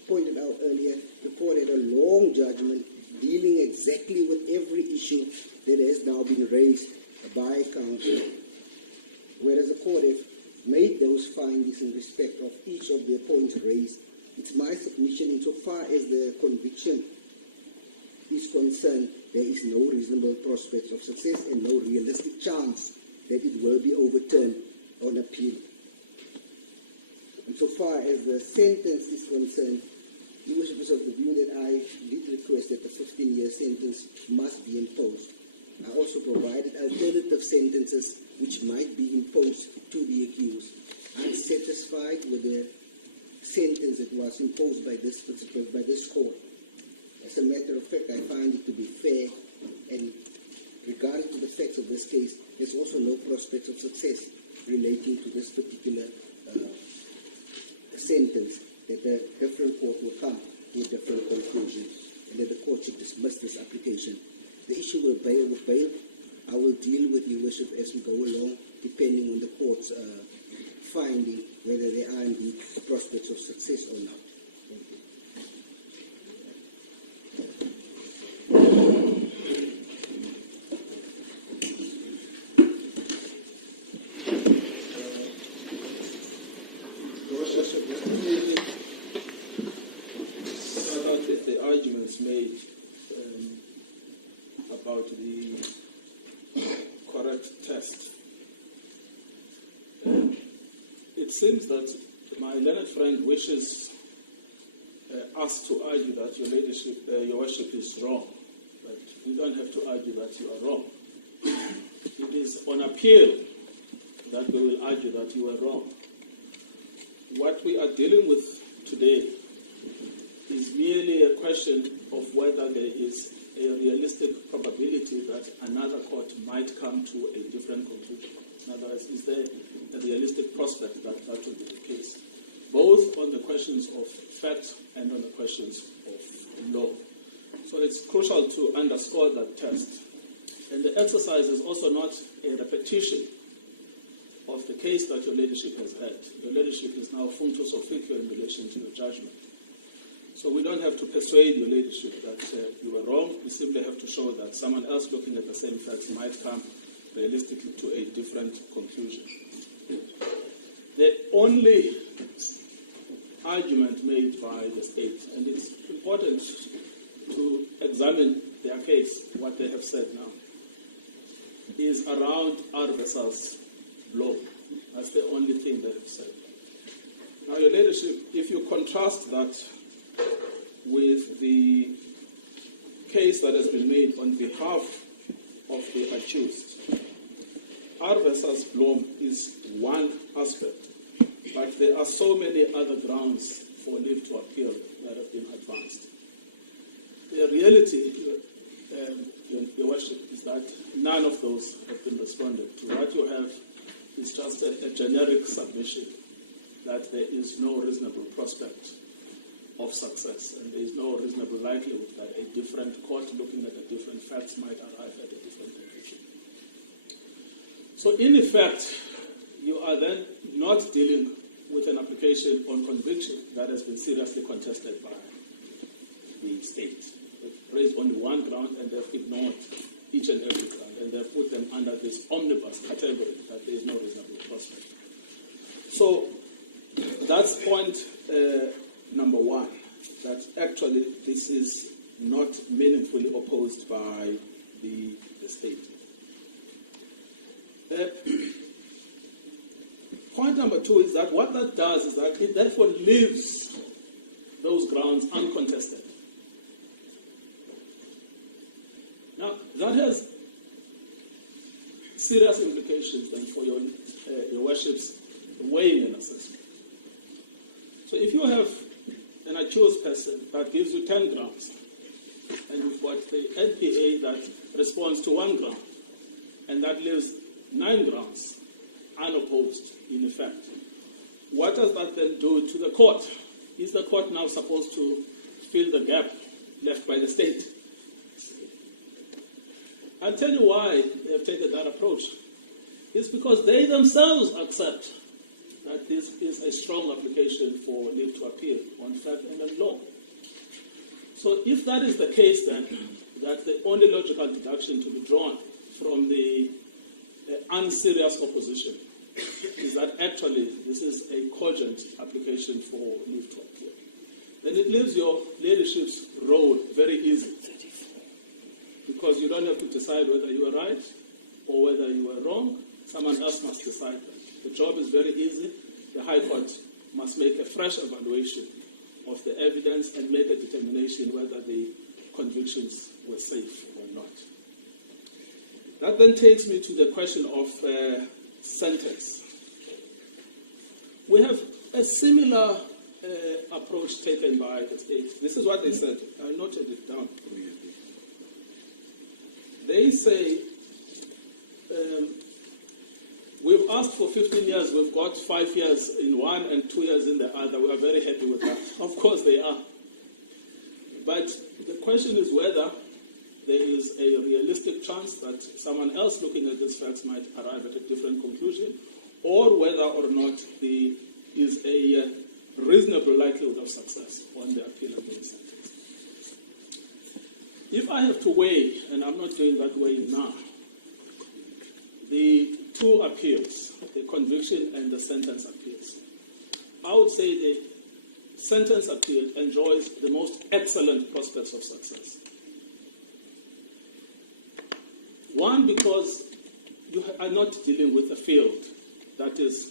pointed out earlier, the court had a long judgment dealing exactly with every issue that has now been raised by counsel. Whereas the court has made those findings in respect of each of the points raised, it's my submission insofar as the conviction is concerned, there is no reasonable prospect of success and no realistic chance that it will be overturned on appeal. And so far as the sentence is concerned, Your Worship is of the view that I did request that the 15-year sentence must be imposed. I also provided alternative sentences which might be imposed to the accused. I'm satisfied with the sentence that was imposed by this court. As a matter of fact, I find it to be fair, and regarding to the facts of this case, there's also no prospect of success relating to this particular sentence, that the different court will come to a different conclusion, and that the court should dismiss this application. The issue with bail, I will deal with Your Worship as we go along, depending on the court's finding whether there are indeed prospects of success or not. Thank you. Start out with the arguments made about the correct test. It seems that my learned friend wishes us to argue that your worship is wrong, but we don't have to argue that you are wrong. It is on appeal that we will argue that you are wrong. What we are dealing with today is merely a question of whether there is a realistic probability that another court might come to a different conclusion. In other words, is there a realistic prospect that that will be the case, both on the questions of fact and on the questions of law. So it's crucial to underscore that test. And the exercise is also not a repetition of the case that your ladyship has had. Your ladyship is now functus officio in relation to your judgment. So we don't have to persuade your ladyship that you were wrong. We simply have to show that someone else looking at the same facts might come realistically to a different conclusion. The only argument made by the state, and it's important to examine their case, what they have said now, is around R versus law. That's the only thing they have said. Now, your ladyship, if you contrast that with the case that has been made on behalf of the accused, R versus Blom is one aspect, but there are so many other grounds for leave to appeal that have been advanced. The reality, your worship, is that none of those have been responded to. What you have is just a generic submission that there is no reasonable prospect of success, and there is no reasonable likelihood that a different court looking at the different facts might arrive at a different conclusion. So in effect, you are then not dealing with an application on conviction that has been seriously contested by the state. They've raised only one ground and they've ignored each and every ground, and they've put them under this omnibus category that there is no reasonable prospect. So that's point number one, that actually this is not meaningfully opposed by the state. Point number two is that what that does is that it therefore leaves those grounds uncontested. Now, that has serious implications then for your worship's weighing an assessment. So if you have an accused person that gives you 10 grounds and we've got the NPA that responds to 1 ground, and that leaves 9 grounds unopposed in effect. What does that then do to the court? Is the court now supposed to fill the gap left by the state? I'll tell you why they have taken that approach. It's because they themselves accept that this is a strong application for leave to appeal on fact and on law. So if that is the case, then that the only logical deduction to be drawn from the unserious opposition is that actually this is a cogent application for leave to appeal. Then it leaves your leadership's role very easy, because you don't have to decide whether you are right or whether you are wrong. Someone else must decide that. The job is very easy. The High Court must make a fresh evaluation of the evidence and make a determination whether the convictions were safe or not. That then takes me to the question of sentence. We have a similar approach taken by the state. This is what they said. I noted it down. They say, we've asked for 15 years, we've got 5 years in one and 2 years in the other. We are very happy with that. Of course they are. But the question is whether there is a realistic chance that someone else looking at these facts might arrive at a different conclusion, or whether or not there is a reasonable likelihood of success on the appeal against sentence. If I have to weigh, and I'm not doing that weighing now, the 2 appeals, the conviction and the sentence appeals, I would say the sentence appeal enjoys the most excellent prospects of success. One, because you are not dealing with a field that is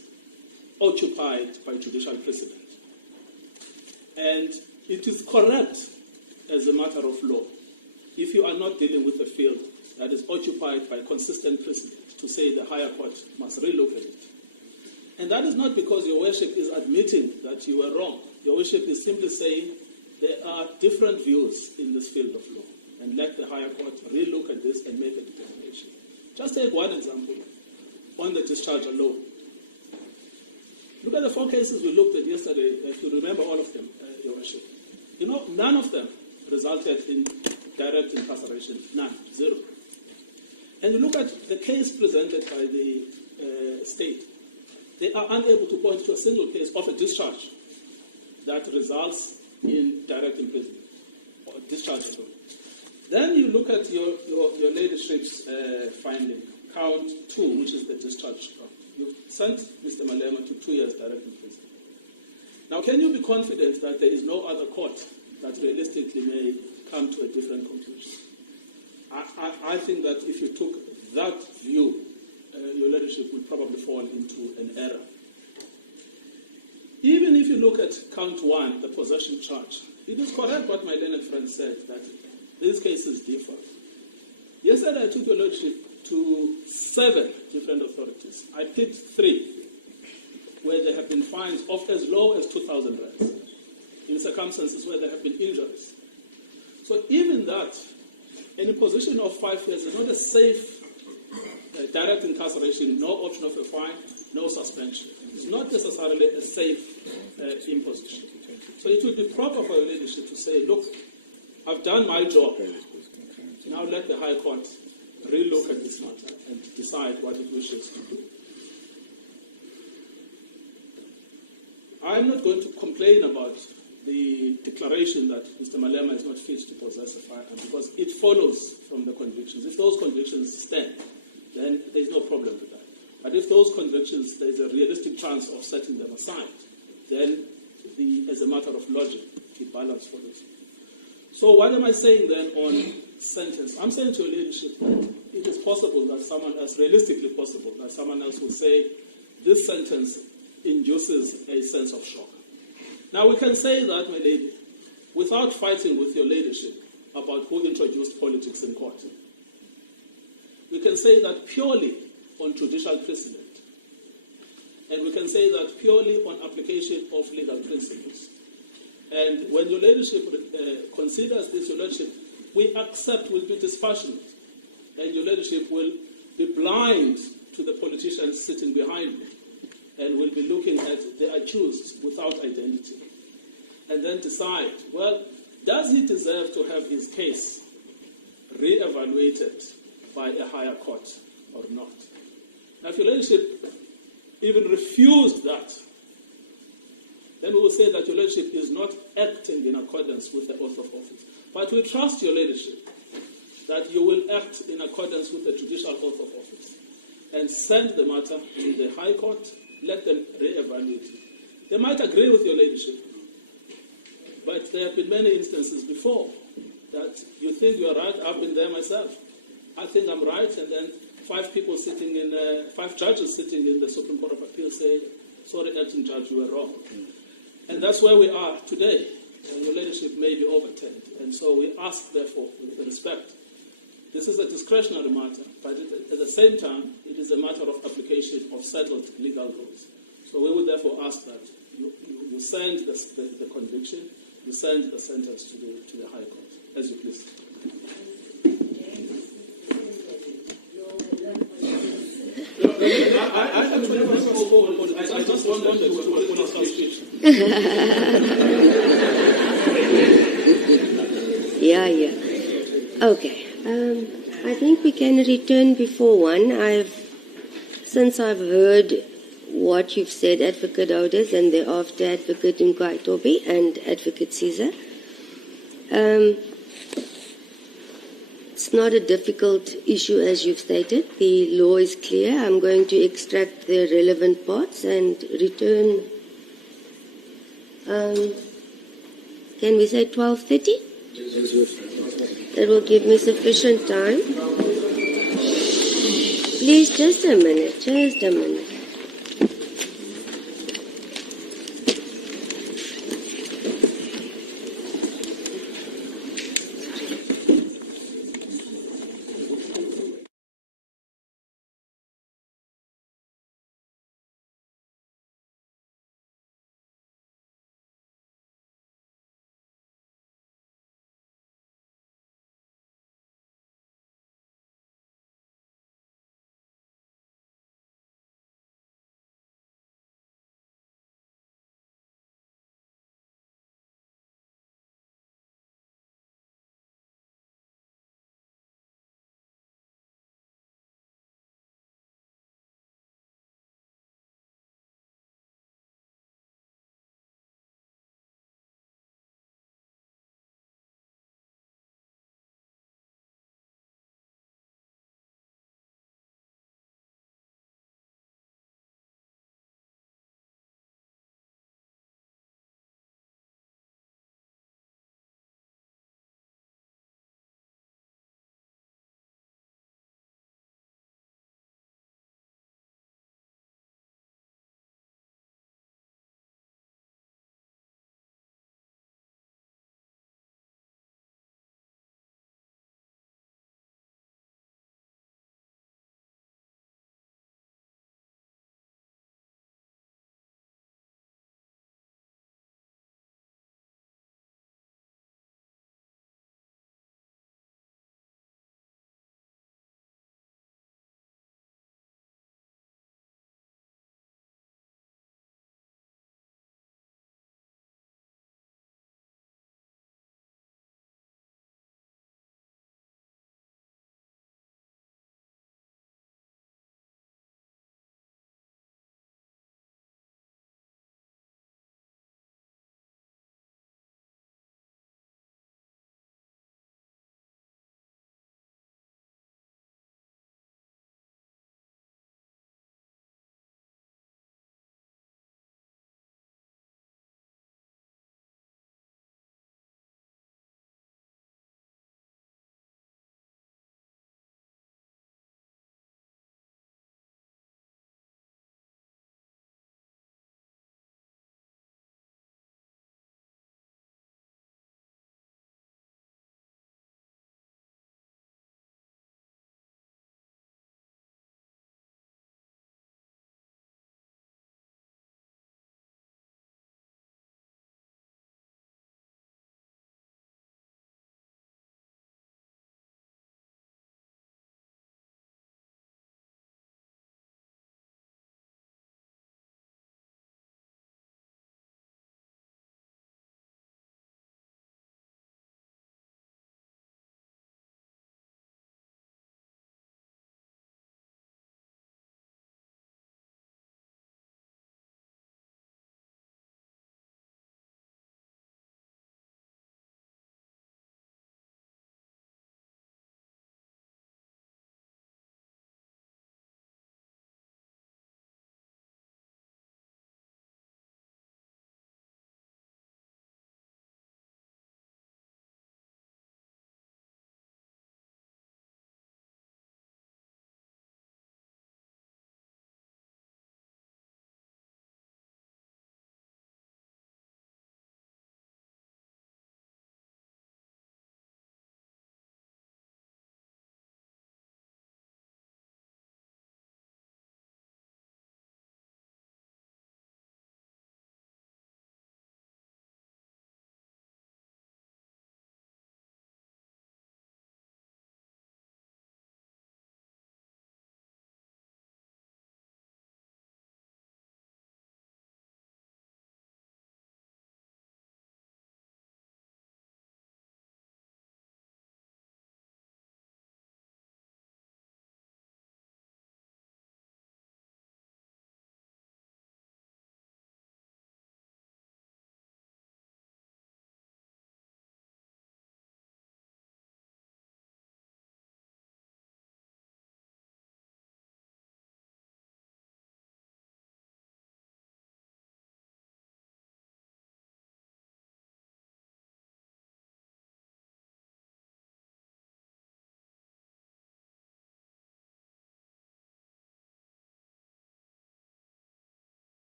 occupied by judicial precedent. And it is correct as a matter of law, if you are not dealing with a field that is occupied by consistent precedent, to say the higher court must relook at it. And that is not because your worship is admitting that you were wrong. Your worship is simply saying there are different views in this field of law, and let the higher court relook at this and make a determination. Just take one example on the discharge alone. Look at the 4 cases we looked at yesterday, if you remember all of them, your worship. You know, none of them resulted in direct incarceration, none, 0. And you look at the case presented by the state, they are unable to point to a single case of a discharge that results in direct imprisonment or discharge at all. Then you look at your leadership's finding, count 2, which is the discharge count. You sent Mr. Malema to 2 years direct imprisonment. Now, can you be confident that there is no other court that realistically may come to a different conclusion? I think that if you took that view, your leadership will probably fall into an error. Even if you look at count 1, the possession charge, it is correct what my learned friend said, that these cases differ. Yesterday I took your lordship to 7 different authorities. I picked 3 where there have been fines of as low as 2,000 rands in circumstances where there have been injuries. So even that, an imposition of 5 years is not a safe direct incarceration, no option of a fine, no suspension. It's not necessarily a safe imposition. So it would be proper for your leadership to say, look, I've done my job. Now let the High Court relook at this matter and decide what it wishes to do. I'm not going to complain about the declaration that Mr. Malema is not fit to possess a firearm, because it follows from the convictions. If those convictions stand, then there's no problem with that. But if those convictions, there's a realistic chance of setting them aside, then as a matter of logic, it balances for it. So what am I saying then on sentence? I'm saying to your leadership that it is possible that someone else, realistically possible, that someone else will say this sentence induces a sense of shock. Now we can say that, my lady, without fighting with your leadership about who introduced politics in court. We can say that purely on judicial precedent. And we can say that purely on application of legal principles. And when your leadership considers this, your leadership we accept will be dispassionate, and your leadership will be blind to the politicians sitting behind me, and will be looking at the accused without identity, and then decide, well, does he deserve to have his case re-evaluated by a higher court or not? Now, if your leadership even refused that, then we will say that your leadership is not acting in accordance with the oath of office. But we trust your leadership that you will act in accordance with the judicial oath of office and send the matter to the High Court, let them re-evaluate it. They might agree with your leadership, but there have been many instances before that you think you are right. I've been there myself. I think I'm right, and then five judges sitting in the Supreme Court of Appeal say, sorry, acting judge, you were wrong. And that's where we are today. Your leadership may be overturned. And so we ask, therefore, with respect, this is a discretionary matter, but at the same time, it is a matter of application of settled legal rules. So we would therefore ask that you send the conviction, you send the sentence to the High Court, as you please. I just wanted to finish our speech. Yeah. Okay. I think we can return before 1. Since I've heard what you've said, Advocate Ouders, and thereafter Advocate Nkaitobi and Advocate Caesar, it's not a difficult issue as you've stated. The law is clear. I'm going to extract the relevant parts and return, can we say 12:30? That will give me sufficient time. Please, just a minute.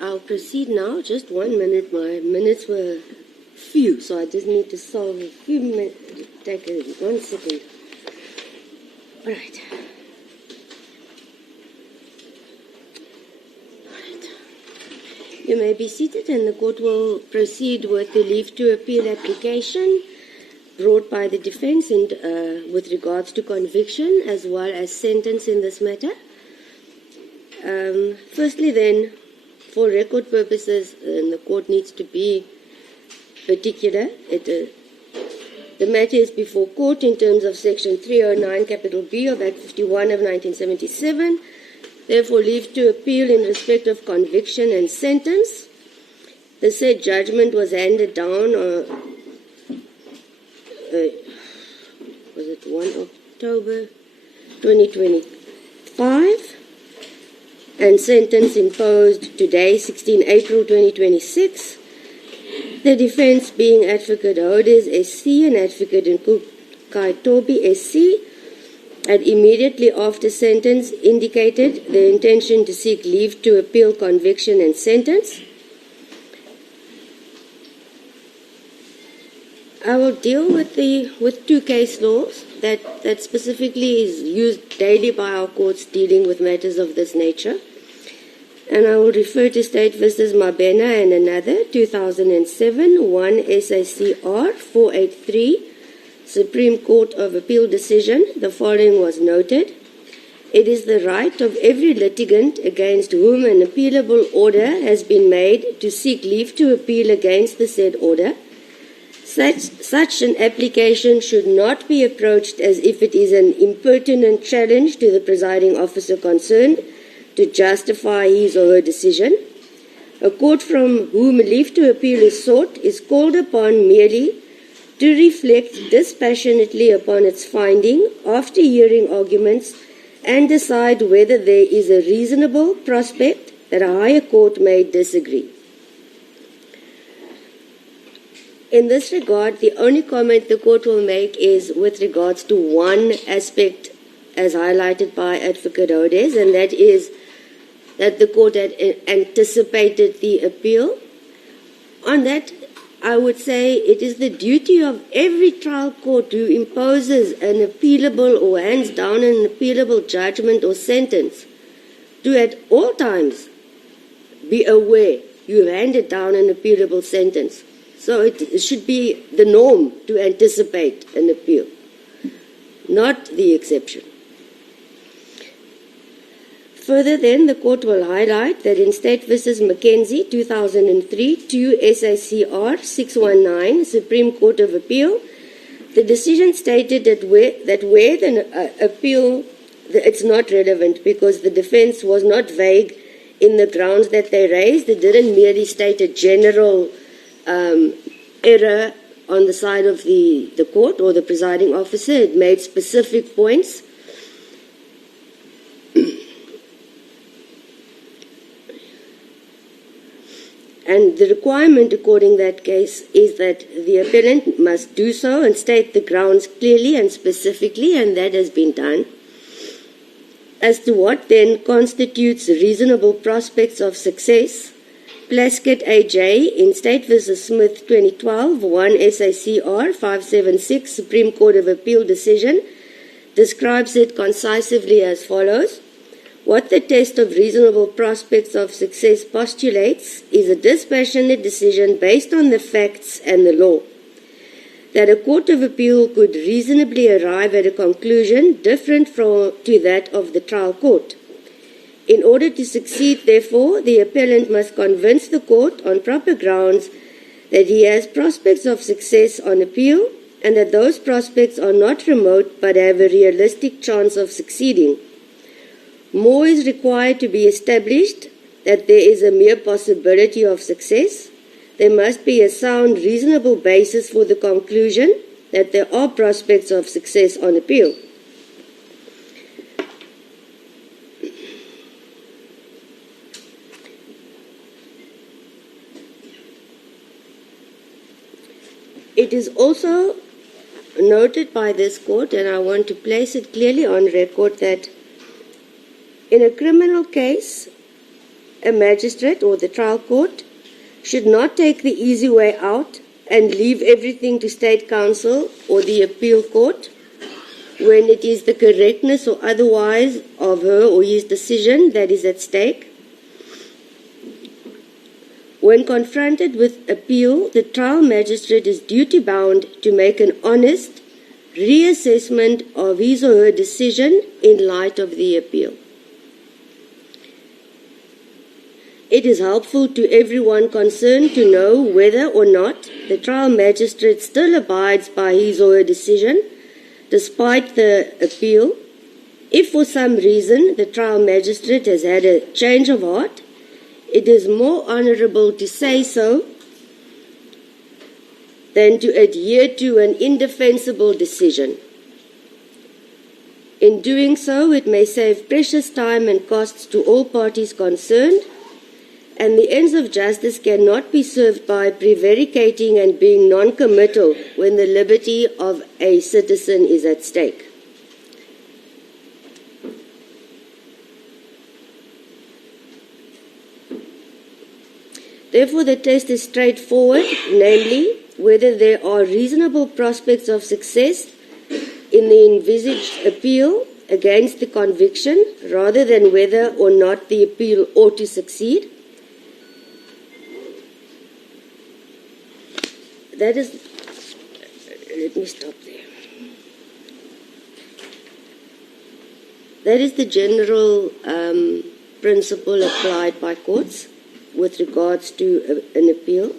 I'll proceed now. Just 1 minute. My minutes were few, so I just need to solve a few minutes. Take 1 second. All right. You may be seated, and the court will proceed with the leave to appeal application brought by the defense with regards to conviction as well as sentence in this matter. Firstly, then, for record purposes, the court needs to be particular. The matter is before court in terms of Section 309, capital B of Act 51 of 1977. Therefore, leave to appeal in respect of conviction and sentence. The said judgment was handed down was it 1 October 2025, and sentence imposed today, 16 April 2026. The defense being Advocate Hodes SC and Advocate Kaitobi SC had immediately after sentence indicated their intention to seek leave to appeal conviction and sentence. I will deal with two case laws that specifically is used daily by our courts dealing with matters of this nature. And I will refer to State v. Mabena and another, 2007, 1 SACR 483, Supreme Court of Appeal decision. The following was noted. It is the right of every litigant against whom an appealable order has been made to seek leave to appeal against the said order. Such an application should not be approached as if it is an impertinent challenge to the presiding officer concerned to justify his or her decision. A court from whom leave to appeal is sought is called upon merely to reflect dispassionately upon its finding after hearing arguments and decide whether there is a reasonable prospect that a higher court may disagree. In this regard, the only comment the court will make is with regards to one aspect as highlighted by Advocate Hodes, and that is that the court had anticipated the appeal. On that, I would say it is the duty of every trial court who imposes an appealable or hands down an appealable judgment or sentence to at all times be aware you have handed down an appealable sentence. So it should be the norm to anticipate an appeal, not the exception. Further, then, the court will highlight that in State v. McKenzie, 2003, 2 SACR 619, Supreme Court of Appeal, the decision stated that where the appeal, it's not relevant because the defense was not vague in the grounds that they raised. It didn't merely state a general error on the side of the court or the presiding officer. It made specific points. And the requirement, according to that case, is that the appellant must do so and state the grounds clearly and specifically, and that has been done. As to what then constitutes reasonable prospects of success, Plaskett AJ in State v. Smith 2012, 1 SACR 576, Supreme Court of Appeal decision, describes it concisively as follows. What the test of reasonable prospects of success postulates is a dispassionate decision based on the facts and the law. That a court of appeal could reasonably arrive at a conclusion different to that of the trial court. In order to succeed, therefore, the appellant must convince the court on proper grounds that he has prospects of success on appeal and that those prospects are not remote but have a realistic chance of succeeding. More is required to be established that there is a mere possibility of success. There must be a sound, reasonable basis for the conclusion that there are prospects of success on appeal. It is also noted by this court, and I want to place it clearly on record, that in a criminal case, a magistrate or the trial court should not take the easy way out and leave everything to State Council or the appeal court when it is the correctness or otherwise of her or his decision that is at stake. When confronted with appeal, the trial magistrate is duty-bound to make an honest reassessment of his or her decision in light of the appeal. It is helpful to everyone concerned to know whether or not the trial magistrate still abides by his or her decision despite the appeal. If for some reason the trial magistrate has had a change of heart, it is more honourable to say so than to adhere to an indefensible decision. In doing so, it may save precious time and costs to all parties concerned, and the ends of justice cannot be served by prevaricating and being non-committal when the liberty of a citizen is at stake. Therefore, the test is straightforward, namely, whether there are reasonable prospects of success in the envisaged appeal against the conviction, rather than whether or not the appeal ought to succeed. That is, let me stop there. That is the general principle applied by courts with regards to an appeal.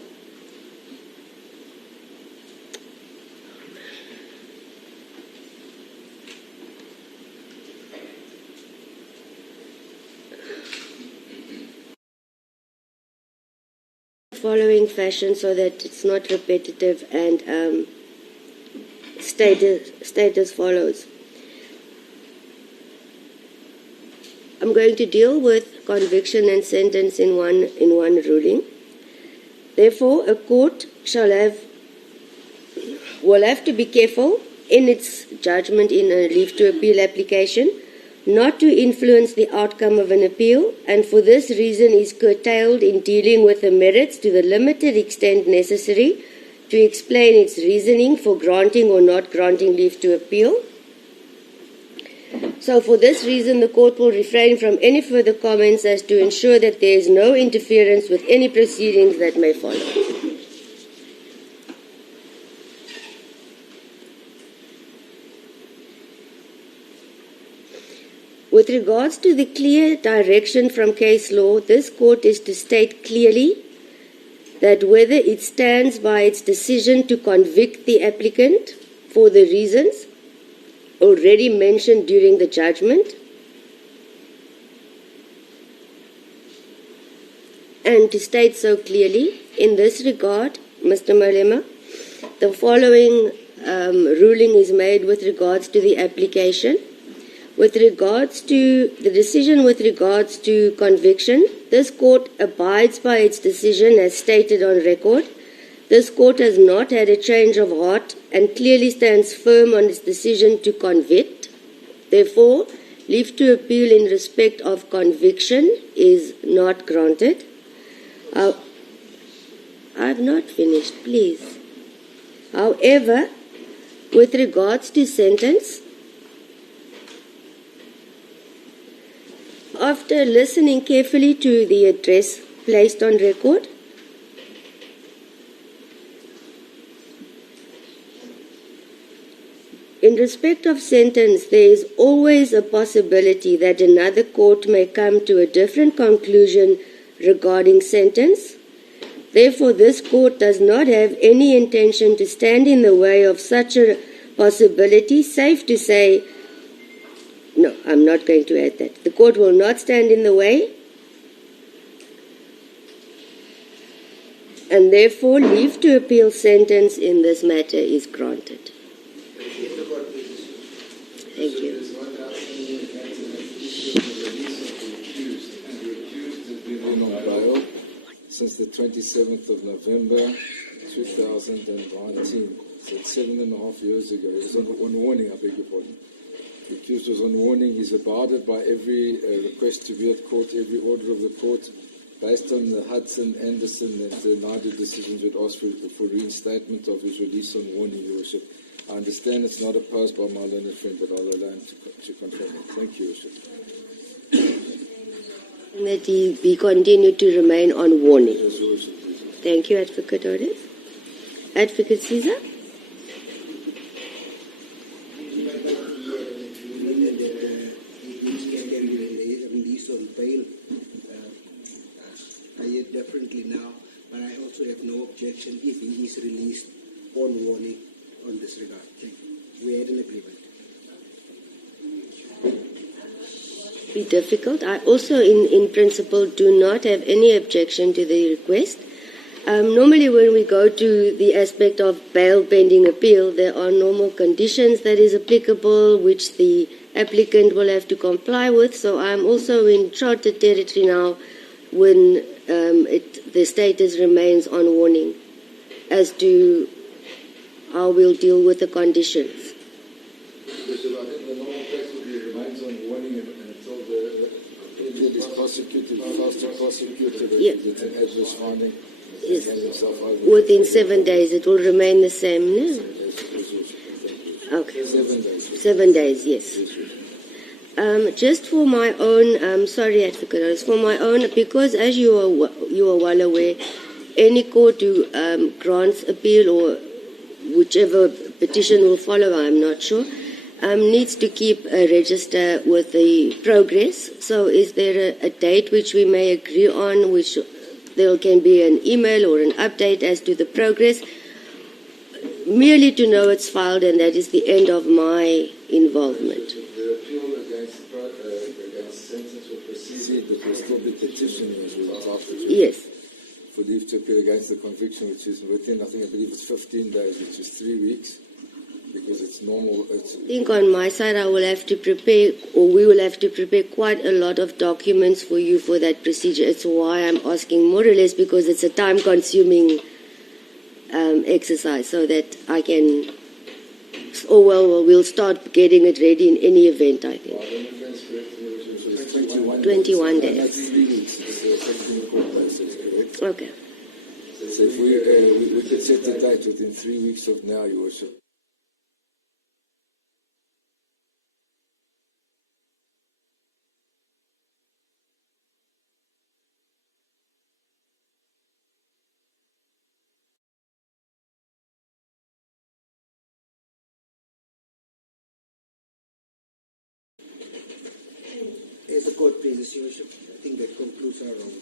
Following fashion so that it's not repetitive and state as follows. I'm going to deal with conviction and sentence in one ruling. Therefore, a court will have to be careful in its judgment in a leave to appeal application not to influence the outcome of an appeal, and for this reason is curtailed in dealing with the merits to the limited extent necessary to explain its reasoning for granting or not granting leave to appeal. So for this reason, the court will refrain from any further comments as to ensure that there is no interference with any proceedings that may follow. With regards to the clear direction from case law, this court is to state clearly that whether it stands by its decision to convict the applicant for the reasons already mentioned during the judgment, and to state so clearly, in this regard, Mr. Malema, the following ruling is made with regards to the application. With regards to the decision with regards to conviction, this court abides by its decision as stated on record. This court has not had a change of heart and clearly stands firm on its decision to convict. Therefore, leave to appeal in respect of conviction is not granted. I've not finished, please. However, with regards to sentence, after listening carefully to the address placed on record, in respect of sentence, there is always a possibility that another court may come to a different conclusion regarding sentence. Therefore, this court does not have any intention to stand in the way of such a possibility. Safe to say, no, I'm not going to add that. The court will not stand in the way, and therefore leave to appeal sentence in this matter is granted. Thank you. Since the 27th of November 2019, so it's 7.5 years ago. He was on warning, I beg your pardon. The accused was on warning. He's abided by every request to be at court, every order of the court. Based on the Hudson, Anderson, and the Nadu decisions, we'd ask for reinstatement of his release on warning, Your Worship. I understand it's not opposed by my learned friend, but I'll allow him to confirm it. Thank you, Your Worship. That he be continued to remain on warning. Yes, Your Worship. Thank you, Advocate Oris. Advocate Caesar? Released on bail. I hear differently now, but I also have no objection if he is released on warning on this regard. Thank you. We had an agreement. Be difficult. I also, in principle, do not have any objection to the request. Normally, when we go to the aspect of bail pending appeal, there are normal conditions that is applicable, which the applicant will have to comply with. So I'm also in charted territory now when the status remains on warning as to how we'll deal with the conditions. Bishop, I think the normal case would be remains on warning until the appeal is prosecuted, faster prosecuted, it's an adverse finding. Yes. Within 7 days, it will remain the same, no? Okay. 7 days. 7 days, yes. Just for my own, sorry, Advocate, for my own, because as you are well aware, any court who grants appeal or whichever petition will follow, I'm not sure, needs to keep a register with the progress. So is there a date which we may agree on, which there can be an email or an update as to the progress, merely to know it's filed, and that is the end of my involvement. The appeal against sentence will proceed, but will still be petitioning as we after. Yes. For leave to appeal against the conviction, which is within, I believe it's 15 days, which is 3 weeks, because it's normal. I think on my side I will have to prepare, or we will have to prepare quite a lot of documents for you for that procedure. It's why I'm asking more or less, because it's a time-consuming exercise, so that I can, we'll start getting it ready in any event, I think. 21 days. That's 3 weeks. It's 15 court days, correct? Okay. So if we could set the date within 3 weeks of now, Your Worship. As the court pleases, Your Worship, I think that concludes our round.